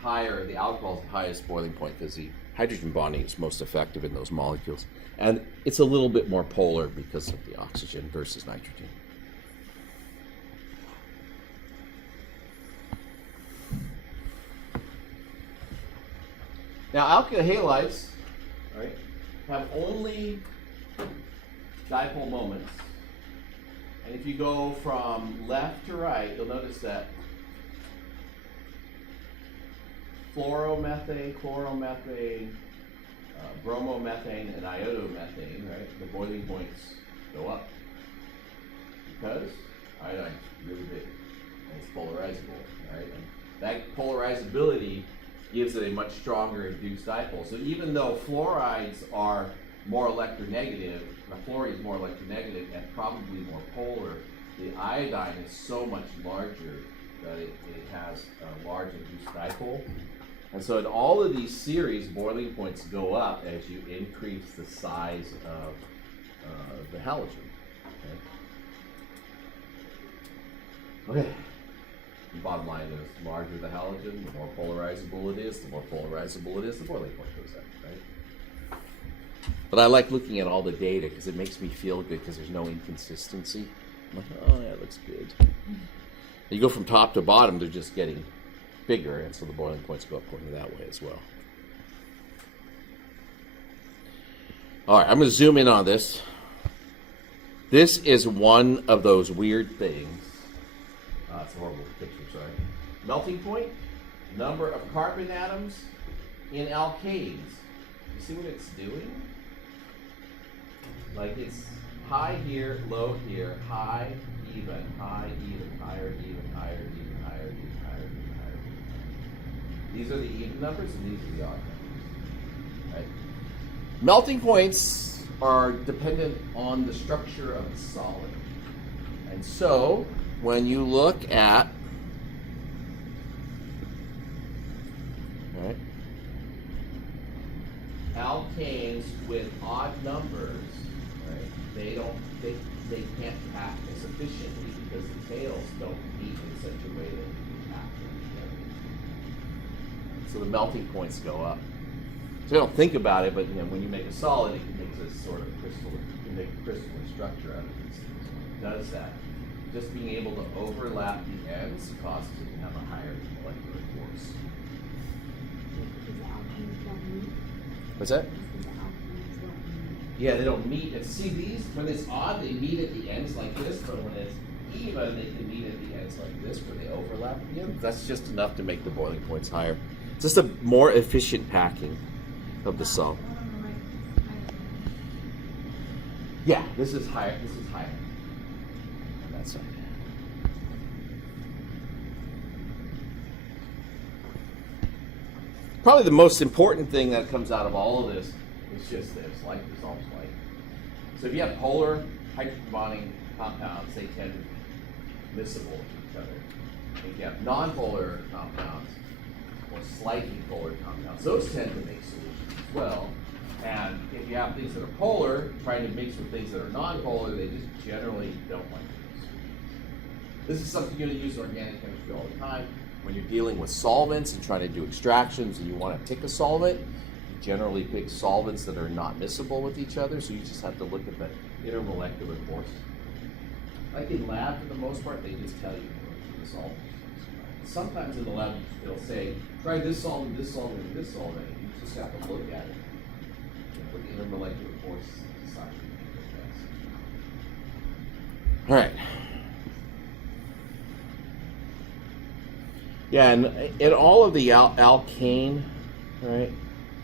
Higher, the alcohol is the highest boiling point because the hydrogen bonding is most effective in those molecules. And it's a little bit more polar because of the oxygen versus nitrogen. Now, alkyl halides, right, have only dipole moments. And if you go from left to right, you'll notice that fluoromethane, chloromethane, bromomethane, and iodomethane, right, the boiling points go up. Because iodine's really big and it's polarizable, right? And that polarizability gives it a much stronger induced dipole. So even though fluorides are more electronegative, the fluorine is more electronegative and probably more polar, the iodine is so much larger that it has a large induced dipole. And so in all of these series, boiling points go up as you increase the size of the halogen. Okay. The bottom line is, the larger the halogen, the more polarizable it is. The more polarizable it is, the boiling point goes up, right? But I like looking at all the data because it makes me feel good because there's no inconsistency. I'm like, oh yeah, it looks good. You go from top to bottom, they're just getting bigger, and so the boiling points go up going that way as well. All right, I'm going to zoom in on this. This is one of those weird things. It's a horrible picture, sorry. Melting point, number of carbon atoms in alkanes. You see what it's doing? Like it's high here, low here, high, even, higher, even, higher, even, higher, even, higher, even, higher, even, higher, even. These are the even numbers and these are the odd numbers. Right? Melting points are dependent on the structure of the solid. And so, when you look at, right, alkanes with odd numbers, right, they can't pack as efficiently because the tails don't meet in such a way that you can pack them together. So the melting points go up. So you don't think about it, but you know, when you make a solid, it makes a sort of crystal, you can make a crystalline structure out of these things. When it does that, just being able to overlap the ends causes it to have a higher molecular force. What's that? Yeah, they don't meet. And see, these, when it's odd, they meet at the ends like this, but when it's even, they can meet at the ends like this, where they overlap at the ends. That's just enough to make the boiling points higher. It's just a more efficient packing of the solid. Yeah, this is higher. This is higher. On that side. Probably the most important thing that comes out of all of this is just this, like dissolves like. So if you have polar hydrogen bonding compounds, they tend to be miscible to each other. If you have nonpolar compounds or slightly polar compounds, those tend to make solutions as well. And if you have things that are polar, trying to mix with things that are nonpolar, they just generally don't like to make solutions. This is something you're going to use in organic chemistry all the time. When you're dealing with solvents and trying to do extractions and you want to pick a solvent, you generally pick solvents that are not miscible with each other, so you just have to look at the intermolecular force. Like in lab, for the most part, they just tell you the solvents. Sometimes in the lab, they'll say, try this solvent, this solvent, and this solvent. You just have to look at it. With intermolecular force, decide what you think is best. All right. Yeah, and in all of the alkane, right,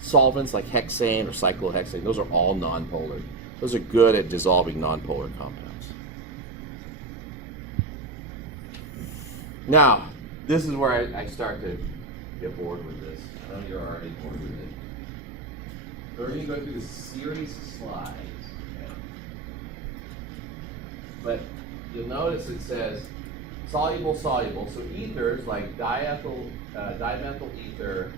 solvents like hexane or cyclohexane, those are all nonpolar. Those are good at dissolving nonpolar compounds. Now, this is where I start to get bored with this. I know you're already bored with it. So we're going to go through this series of slides. Okay? But you'll notice it says soluble, soluble. So ethers like dimethyl ether,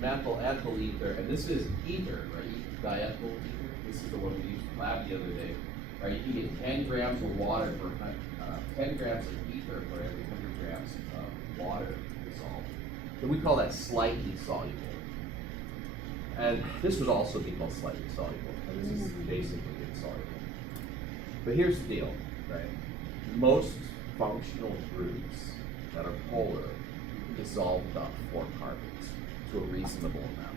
methyl ethyl ether, and this is ether, right? Diethyl ether. This is the one we used in lab the other day. Right? You can get 10 grams of water for 10 grams of ether for every 100 grams of water dissolved. So we call that slightly soluble. And this would also be called slightly soluble. And this is basically insoluble. But here's the deal, right? Most functional groups that are polar dissolve about 4 carbons to a reasonable amount.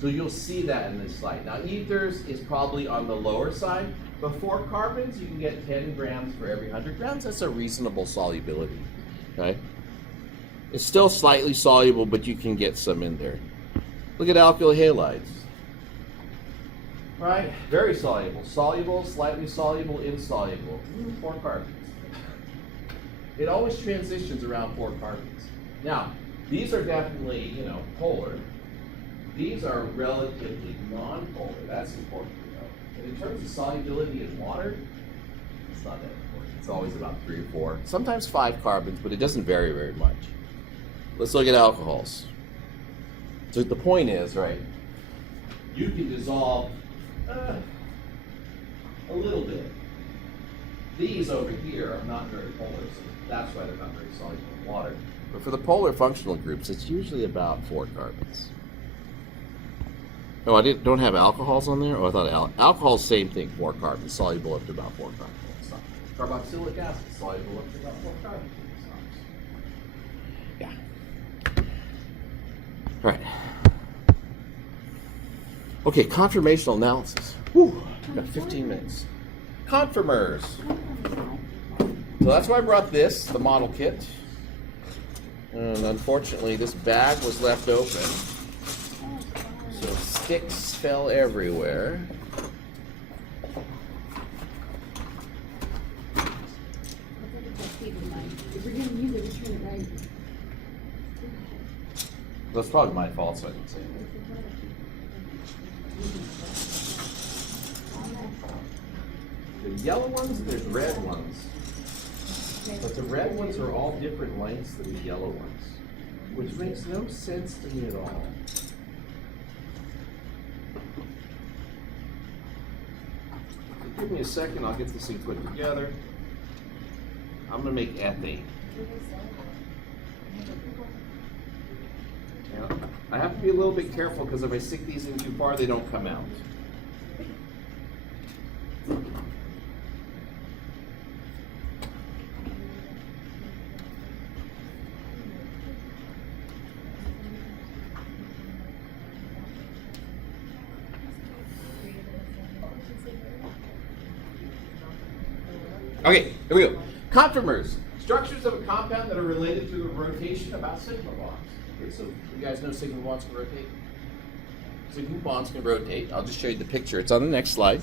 So you'll see that in this slide. Now ethers is probably on the lower side, but 4 carbons, you can get 10 grams for every 100 grams. That's a reasonable solubility, okay? It's still slightly soluble, but you can get some in there. Look at alkyl halides. Right? Very soluble. Soluble, slightly soluble, insoluble. 4 carbons. It always transitions around 4 carbons. Now, these are definitely, polar. These are relatively non-polar. That's important to know. But in terms of solubility in water, it's not that important. It's always about 3 or 4, sometimes 5 carbons, but it doesn't vary very much. Let's look at alcohols. So the point is, right, you can dissolve a little bit. These over here are not very polar, so that's why they're not very soluble in water. But for the polar functional groups, it's usually about 4 carbons. Oh, I don't have alcohols on there? Oh, I thought alcohol's same thing, 4 carbons, soluble up to about 4 carbons. Carboxylic acid, soluble up to about 4 carbons. Yeah. All right. Okay, conformational analysis. Whew, got 15 minutes. Conformers. So that's why I brought this, the model kit. And unfortunately, this bag was left open. So sticks fell everywhere. That's probably my fault, so I didn't say it. The yellow ones, there's red ones. But the red ones are all different lengths than the yellow ones, which makes no sense to me at all. So give me a second, I'll get this thing put together. I'm gonna make ethane. Now, I have to be a little bit careful because if I stick these in too far, they don't come out. Okay, here we go. Conformers, structures of a compound that are related to the rotation about sigma bonds. Okay, so you guys know sigma bonds can rotate? Sigma bonds can rotate. I'll just show you the picture. It's on the next slide.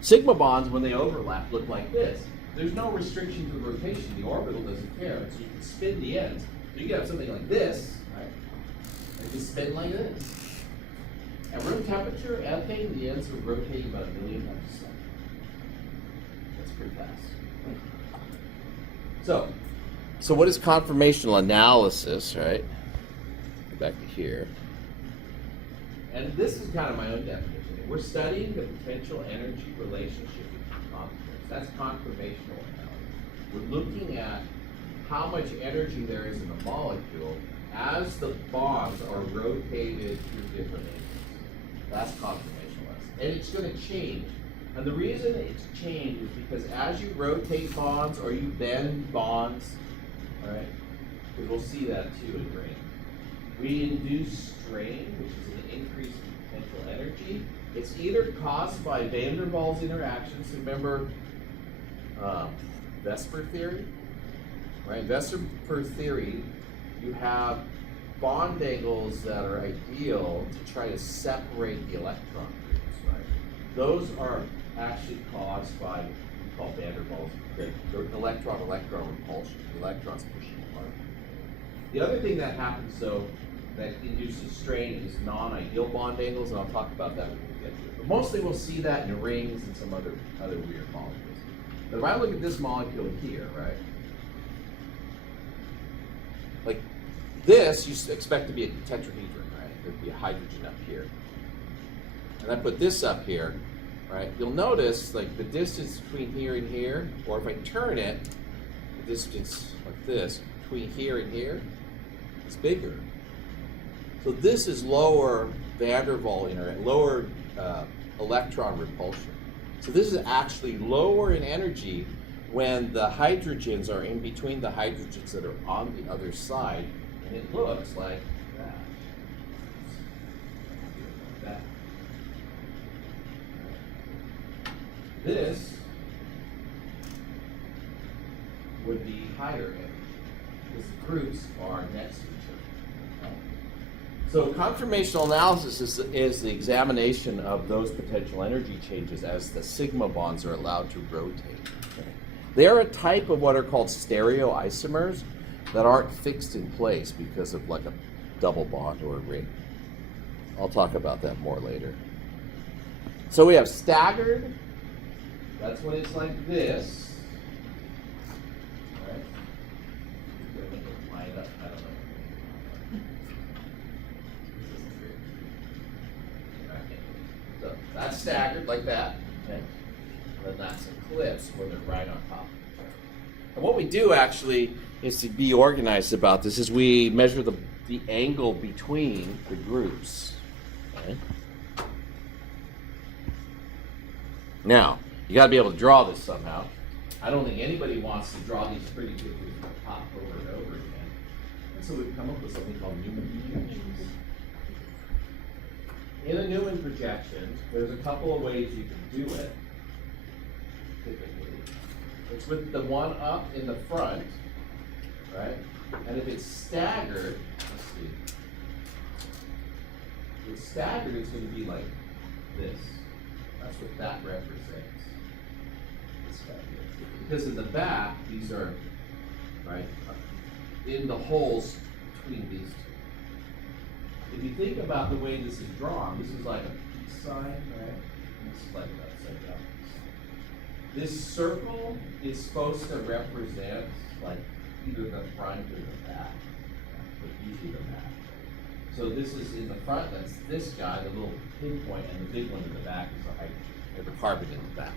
Sigma bonds, when they overlap, look like this. There's no restriction to rotation. The orbital doesn't care. So you can spin the ends. So you can have something like this, right? And just spin like this. At room temperature, ethane, the ends are rotating about 1 million times a second. That's pretty fast. So what is conformational analysis, right? Go back to here. And this is kind of my own definition. We're studying the potential energy relationship between conformers. That's conformational analysis. We're looking at how much energy there is in a molecule as the bonds are rotated through different angles. That's conformational S. And it's going to change. And the reason it's changed is because as you rotate bonds or you bend bonds, all right, because we'll see that too in grain, we induce strain, which is an increase in potential energy. It's either caused by van der Waals interactions. Remember Vesper theory? Right? Vesper theory, you have bond angles that are ideal to try to separate the electron groups, right? Those are actually caused by what we call van der Waals, the electron-electron repulsion, the electrons pushing apart. The other thing that happens, though, that induces strain is non-ideal bond angles, and I'll talk about that when we get to it. But mostly we'll see that in rings and some other weird molecules. But if I look at this molecule here, right? Like this, you expect to be a tetrahedron, right? There'd be a hydrogen up here. And I put this up here, right? You'll notice like the distance between here and here, or if I turn it, the distance like this, between here and here, is bigger. So this is lower van der Waals lower electron repulsion. So this is actually lower in energy when the hydrogens are in between the hydrogens that are on the other side, and it looks like that. This would be higher energy because the groups are next to each other. So conformational analysis is the examination of those potential energy changes as the sigma bonds are allowed to rotate. Okay? They are a type of what are called stereoisomers that aren't fixed in place because of like a double bond or a ring. I'll talk about that more later. So we have staggered. That's when it's like this. Right? I'm going to make it line up. I don't know. So that's staggered like that. Okay. And then that's eclipsed when they're right on top. And what we do actually is to be organized about this is we measure the angle between the groups. Okay. Now, you got to be able to draw this somehow. I don't think anybody wants to draw these pretty pictures from the top over and over again. And so we've come up with something called Newman projections. In a Newman projection, there's a couple of ways you can do it. Typically, it's with the one up in the front, right? And if it's staggered, let's see. If it's staggered, it's going to be like this. That's what that represents. This guy here. Because in the back, these are right in the holes between these two. If you think about the way this is drawn, this is like a peace sign, right? And this is like an upside down peace sign. This circle is supposed to represent like either the front or the back, but usually the back. So this is in the front, that's this guy, the little pinpoint, and the big one in the back is the hydrogen, or the carbon in the back.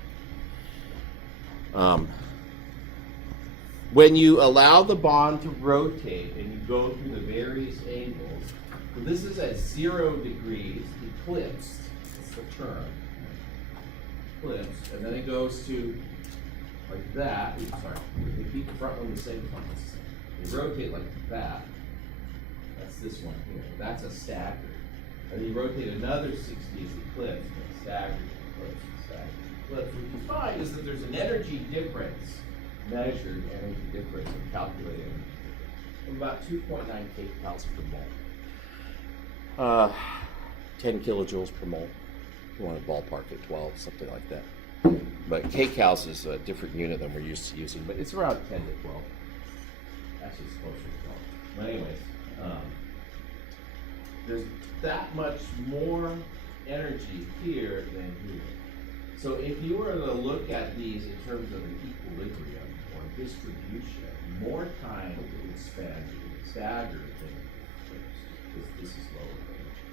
When you allow the bond to rotate and you go through the various angles, so this is at 0 degrees, eclipsed, that's the term, eclipsed, and then it goes to like that. Oops, sorry, they keep the front one the same as they rotate like that. That's this one here. That's a staggered. And you rotate another 60 as eclipse, and staggered, eclipse, staggered, eclipse. What you find is that there's an energy difference, measured energy difference, or calculated energy difference, of about 2.9 kcals per mole. 10 kilojoules per mole. You want to ballpark it 12, something like that. But kcals is a different unit than we're used to using, but it's around 10 to 12. Actually, it's closer to 12. But anyways, there's that much more energy here than here. So if you were to look at these in terms of an equilibrium or distribution, more time it would spend in staggered than eclipsed, because this is lower energy.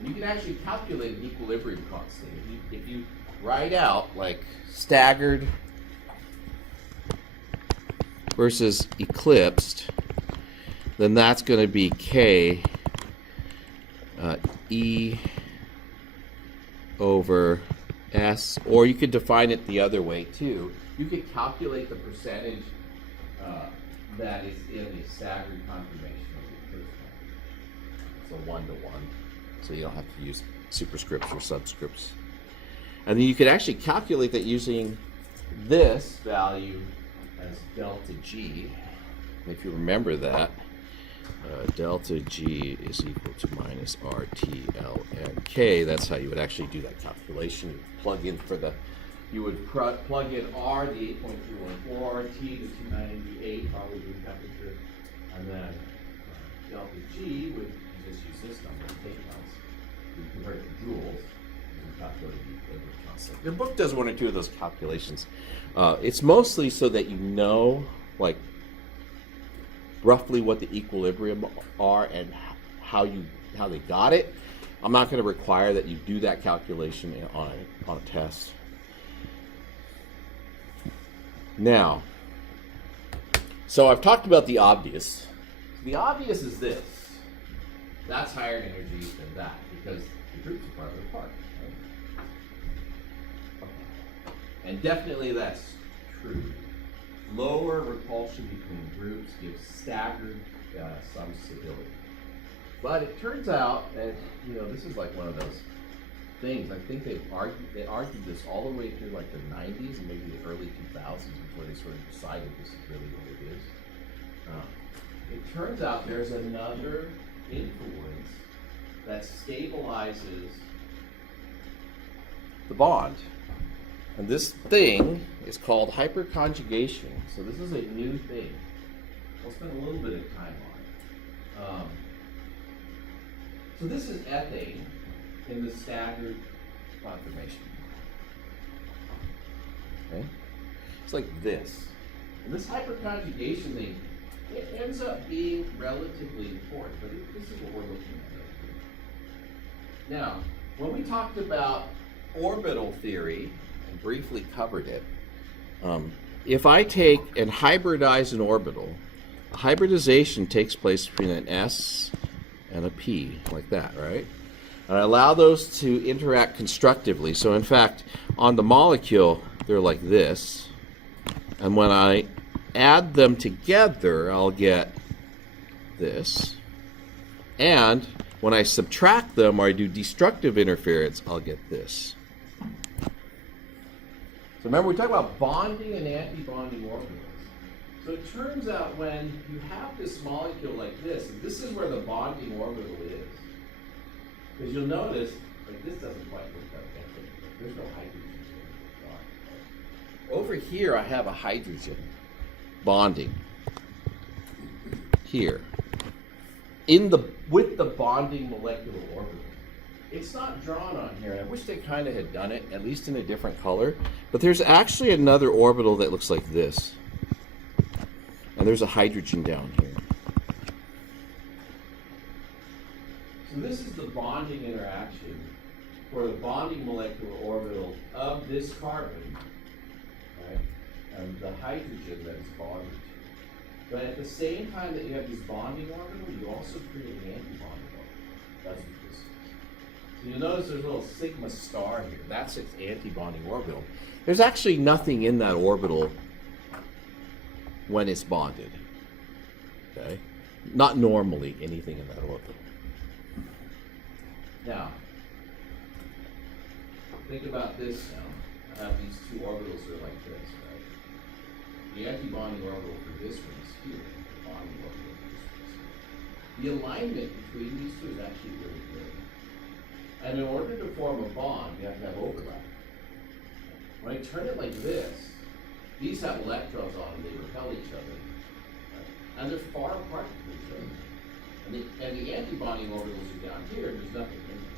And you can actually calculate an equilibrium constant. If you write out like staggered versus eclipsed, then that's going to be K E over S, or you could define it the other way too. You could calculate the percentage that is in the staggered conformation of the first one. So 1-to-1, so you don't have to use superscripts or subscripts. And then you could actually calculate that using this value as delta G. If you remember that, delta G is equal to minus RTLNK. That's how you would actually do that calculation. You plug in for the, you would plug in R, the 8.314, T, the 298, probably room temperature, and then delta G would just use this number, take counts. You convert it to joules and calculate the equilibrium constant. The book does one or two of those calculations. It's mostly so that you know, like, roughly what the equilibrium are and how they got it. I'm not going to require that you do that calculation on a test. Now, so I've talked about the obvious. The obvious is this. That's higher energy than that because the groups are farther apart. Right? And definitely that's true. Lower repulsion between groups gives staggered some stability. But it turns out that, this is like one of those things. I think they argued this all the way through like the 90s and maybe the early 2000s before they sort of decided this is really what it is. It turns out there's another influence that stabilizes the bond. And this thing is called hyperconjugation. So this is a new thing. We'll spend a little bit of time on it. So this is ethane in the staggered conformation. Okay? It's like this. And this hyperconjugation thing, it ends up being relatively important, but this is what we're looking at right here. Now, when we talked about orbital theory, and briefly covered it, if I take and hybridize an orbital, a hybridization takes place between an S and a P, like that, right? And I allow those to interact constructively. So in fact, on the molecule, they're like this. And when I add them together, I'll get this. And when I subtract them or I do destructive interference, I'll get this. So remember, we talked about bonding and anti-bonding orbitals. So it turns out when you have this molecule like this, and this is where the bonding orbital is. Because you'll notice, like this doesn't quite look like that. There's no hydrogen here. Over here, I have a hydrogen bonding here with the bonding molecular orbital. It's not drawn on here, and I wish they kind of had done it, at least in a different color. But there's actually another orbital that looks like this. And there's a hydrogen down here. So this is the bonding interaction for the bonding molecular orbital of this carbon, right, and the hydrogen that is bonded to. But at the same time that you have this bonding orbital, you also create an antibonding orbital. That's what this is. So you'll notice there's a little sigma star here. That's its antibonding orbital. There's actually nothing in that orbital when it's bonded. Okay? Not normally anything in that orbital. Now, think about this now. I have these two orbitals that are like this, right? The antibonding orbital for this one is here. The bonding orbital for this one is here. The alignment between these two is actually really good. And in order to form a bond, you have to have overlap. When I turn it like this, these have electrons on them, they repel each other. Right? And they're far apart from each other. And the antibonding orbitals are down here, and there's nothing in them.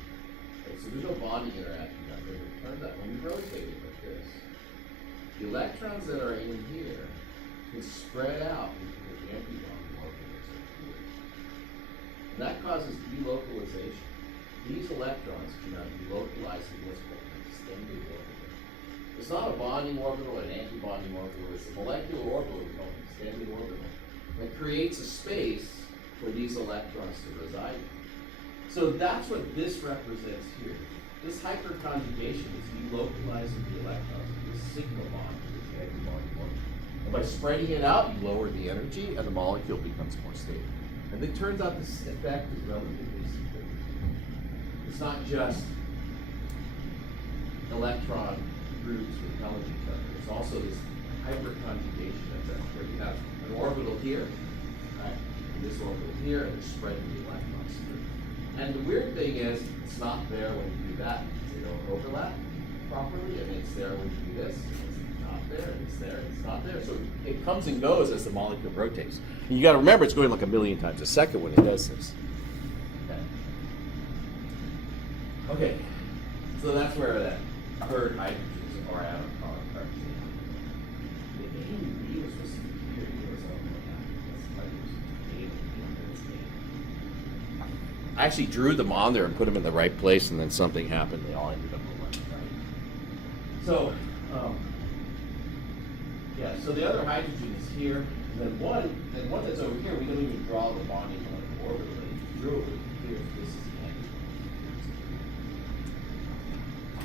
Right? So there's no bonding interaction down here. But it turns out when we rotate it like this, the electrons that are in here can spread out into the antibonding orbitals up here. And that causes delocalization. These electrons cannot be localized in what's called an extended orbital. It's not a bonding orbital, an antibonding orbital. It's a molecular orbital called an extended orbital. That creates a space for these electrons to reside in. So that's what this represents here. This hyperconjugation is delocalizing the electrons in this sigma bond to this anti-molecule. And by spreading it out, you lower the energy and the molecule becomes more stable. And it turns out this effect is relatively significant. It's not just electron groups repelling each other. There's also this hyperconjugation that's where you have an orbital here, right? And this orbital here, and they're spreading the electrons through. And the weird thing is, it's not there when you do that because they don't overlap properly, and it's there when you do this. It's not there, and it's there, and it's not there. So it comes and goes as the molecule rotates. And you got to remember, it's going like 1,000,000 times a second when it does this. Okay, so that's where that third hydrogens or atom are. The A and B was supposed to be here. It was all I actually drew them on there and put them in the right place, and then something happened. They all ended up on the left side. So, yeah. So the other hydrogen is here, and then one that's over here. We don't even draw the bonding on orbitally. You drew it here. This is the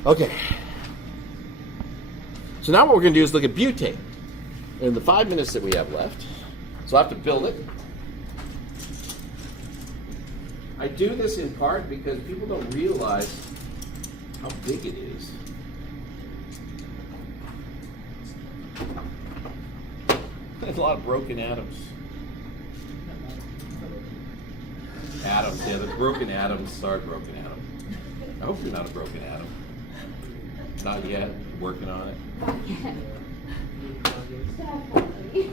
anti. Okay. So now what we're going to do is look at butane in the 5 minutes that we have left. So I have to build it. I do this in part because people don't realize how big it is. There's a lot of broken atoms. Atoms, yeah, the broken atoms are broken atoms. I hope you're not a broken atom. Not yet, working on it. Not yet. Definitely.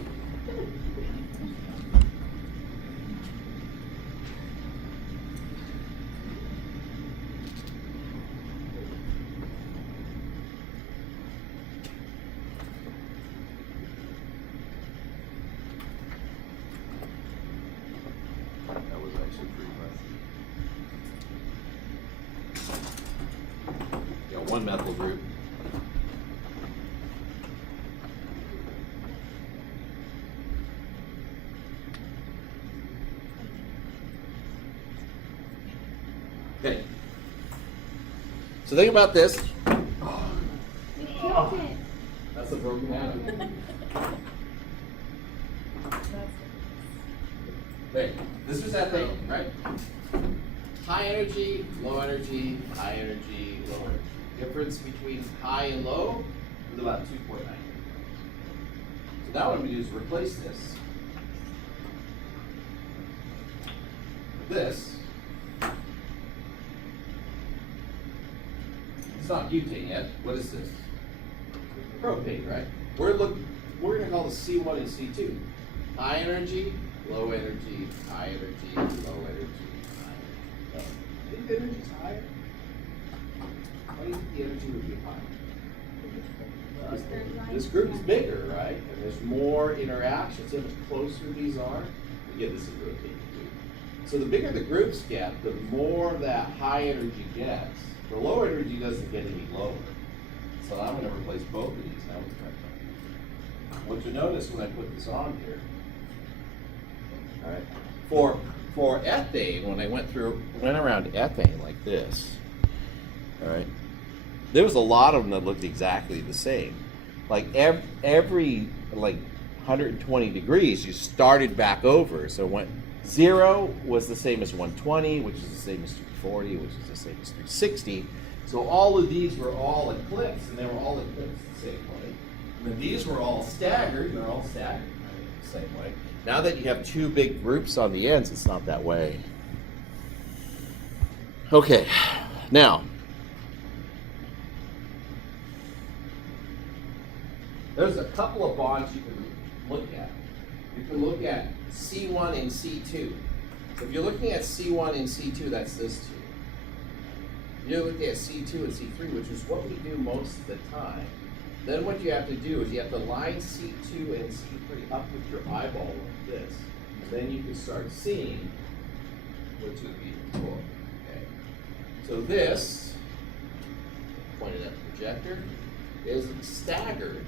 That was actually pretty fun. Yeah, one methyl group. Okay. So think about this. You killed it. That's a broken atom. Okay, this was that thing, right? High energy, low energy, high energy, low energy. Difference between high and low is about 2.9. So now what I'm going to do is replace this with this. It's not butane yet. What is this? Propane, right? We're going to call this C1 and C2. High energy, low energy, high energy, low energy, high energy. Do you think the energy's higher? Why do you think the energy would be higher? This group is bigger, right? And there's more interaction. See how much closer these are? Again, this is rotating too. So the bigger the groups get, the more that high energy gets. The low energy doesn't get any lower. So I'm going to replace both of these now with tritone. What you notice when I put this on here, all right, for ethane, when I went around ethane like this, all right, there was a lot of them that looked exactly the same. Like every like 120 degrees, you started back over. So 0 was the same as 120, which is the same as 340, which is the same as 360. So all of these were all eclipsed, and they were all eclipsed the same way. And then these were all staggered, and they're all staggered the same way. Now that you have two big groups on the ends, it's not that way. Okay, now, there's a couple of bonds you can look at. You can look at C1 and C2. So if you're looking at C1 and C2, that's this two. You're looking at C2 and C3, which is what we do most of the time. Then what you have to do is you have to line C2 and C3 up with your eyeball like this. And then you can start seeing which would be the core. Okay. So this, pointed at the projector, is staggered.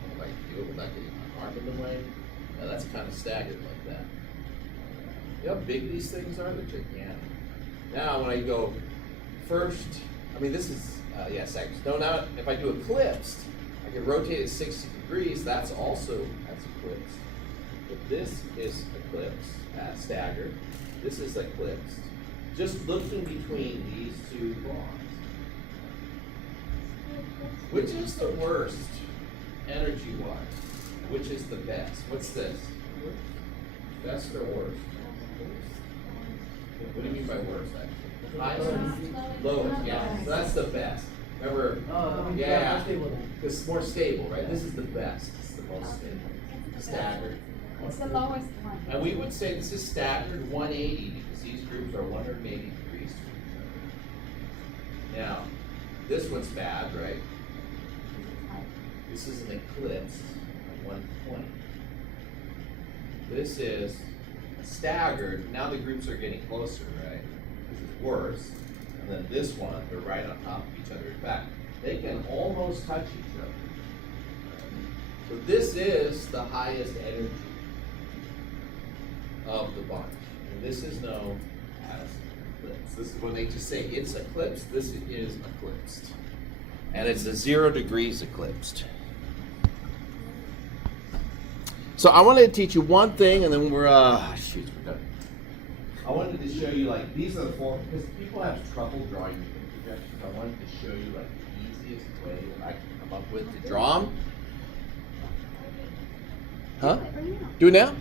What would I do without getting my arm in the way? Now that's kind of staggered like that. You know how big these things are? They're gigantic. Now when I go first, I mean this is, yeah, staggered. So now if I do eclipsed, I can rotate it 60 degrees, that's eclipsed. But this is eclipsed, staggered. This is eclipsed. Just looking between these two bonds. Which is the worst, energy-wise? Which is the best? What's this? Best or worst? What do you mean by worst, actually? Highest? Lowest, yeah. So that's the best. Remember, yeah, this is more stable, right? This is the best. This is the most stable. Staggered. It's the lowest one. And we would say this is staggered 180 because these groups are 180 degrees to each other. Now, this one's bad, right? This is an eclipse at 120. This is staggered. Now the groups are getting closer, right? This is worse. And then this one, they're right on top of each other. In fact, they can almost touch each other. So this is the highest energy of the bunch. And this is known as eclipse. This is when they just say it's eclipsed, this is eclipsed. And it's a 0 degrees eclipsed. So I wanted to teach you one thing and then we're done. I wanted to show you like these are the four, because people have trouble drawing projections. I wanted to show you like the easiest way that I can come up with to draw them. Huh? Do it now?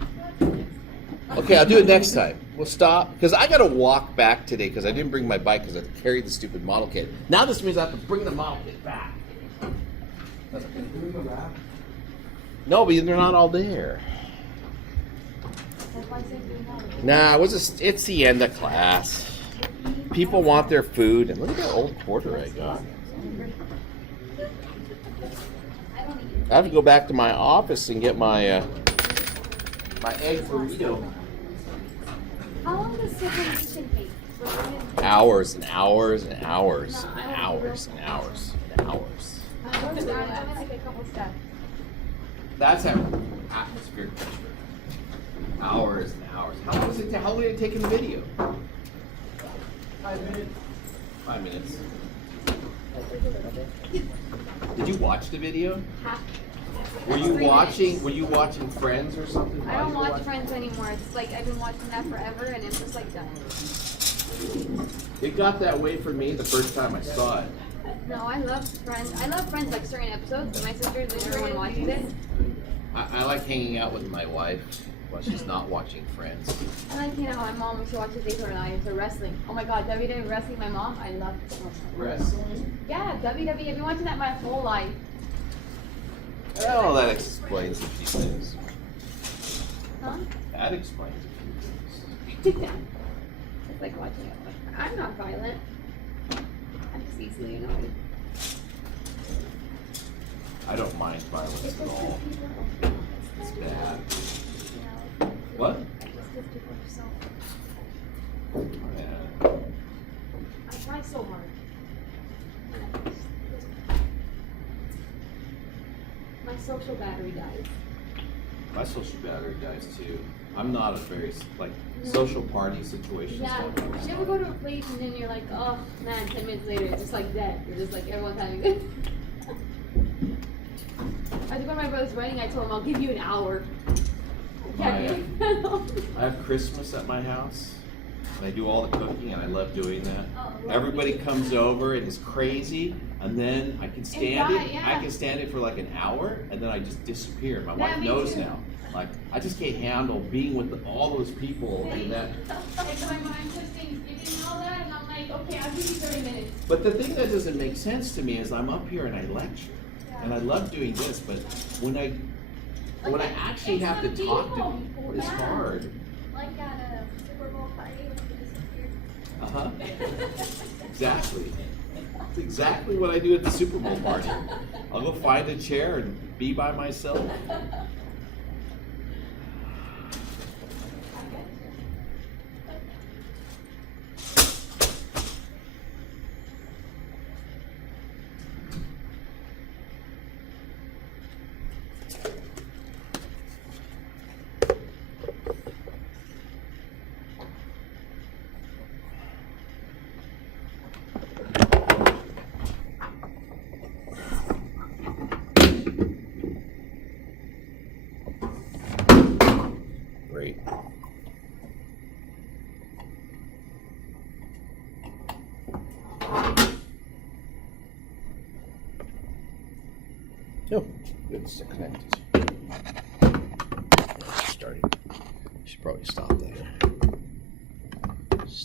Okay, I'll do it next time. We'll stop. Because I got to walk back today because I didn't bring my bike because I carried the stupid model kit. Now this means I have to bring the model kit back. No, but they're not all there. Nah, it's the end of class. People want their food. And look at that old quarter I got. I have to go back to my office and get my my egg burrito. How long does civilization take? Hours and hours and hours and hours and hours and hours. I'm gonna take a couple steps. That's atmospheric pressure. Hours and hours. How long did it take in the video? 5 minutes. 5 minutes. Did you watch the video? Were you watching Friends or something? I don't watch Friends anymore. It's like I've been watching that forever and it's just like done. It got that way for me the first time I saw it. No, I love Friends. I love Friends like certain episodes, but my sisters and everyone watches it. I like hanging out with my wife while she's not watching Friends. I like, my mom when she watches Days of Our Lives or wrestling. Oh my god, WWE wrestling, my mom, I love it so much. Wrestling? Yeah, WWE. I've been watching that my whole life. Well, that explains a few things. Huh? That explains a few things. It's like watching it. I'm not violent. I'm just easily annoyed. I don't mind violence at all. It's bad. What? Yeah. I try so hard. My social battery dies. My social battery dies too. I'm not a very, social party situations. Yeah, don't you never go to a place and then you're like, oh man, 10 minutes later, it's just like dead. You're just like, everyone's having this. I think when my brother's wedding, I told him, I'll give you an hour. I have Christmas at my house, and I do all the cooking, and I love doing that. Everybody comes over, and it's crazy, and then I can stand it. Yeah. I can stand it for like an hour, and then I just disappear. My wife me knows too. now. Like, I just can't handle being with all those people and that. Like when I'm just Thanksgiving and all that, and I'm like, okay, I'll give you 30 minutes. But the thing that doesn't make sense to me is I'm up here and I lecture, and I love doing this, but when I actually have to talk to people, it's hard. Like at a Super Bowl party when you disappear. Exactly. That's exactly what I do at the Super Bowl party. I'll go find a chair and be by myself. Oh, good, it's connected. Starting. Should probably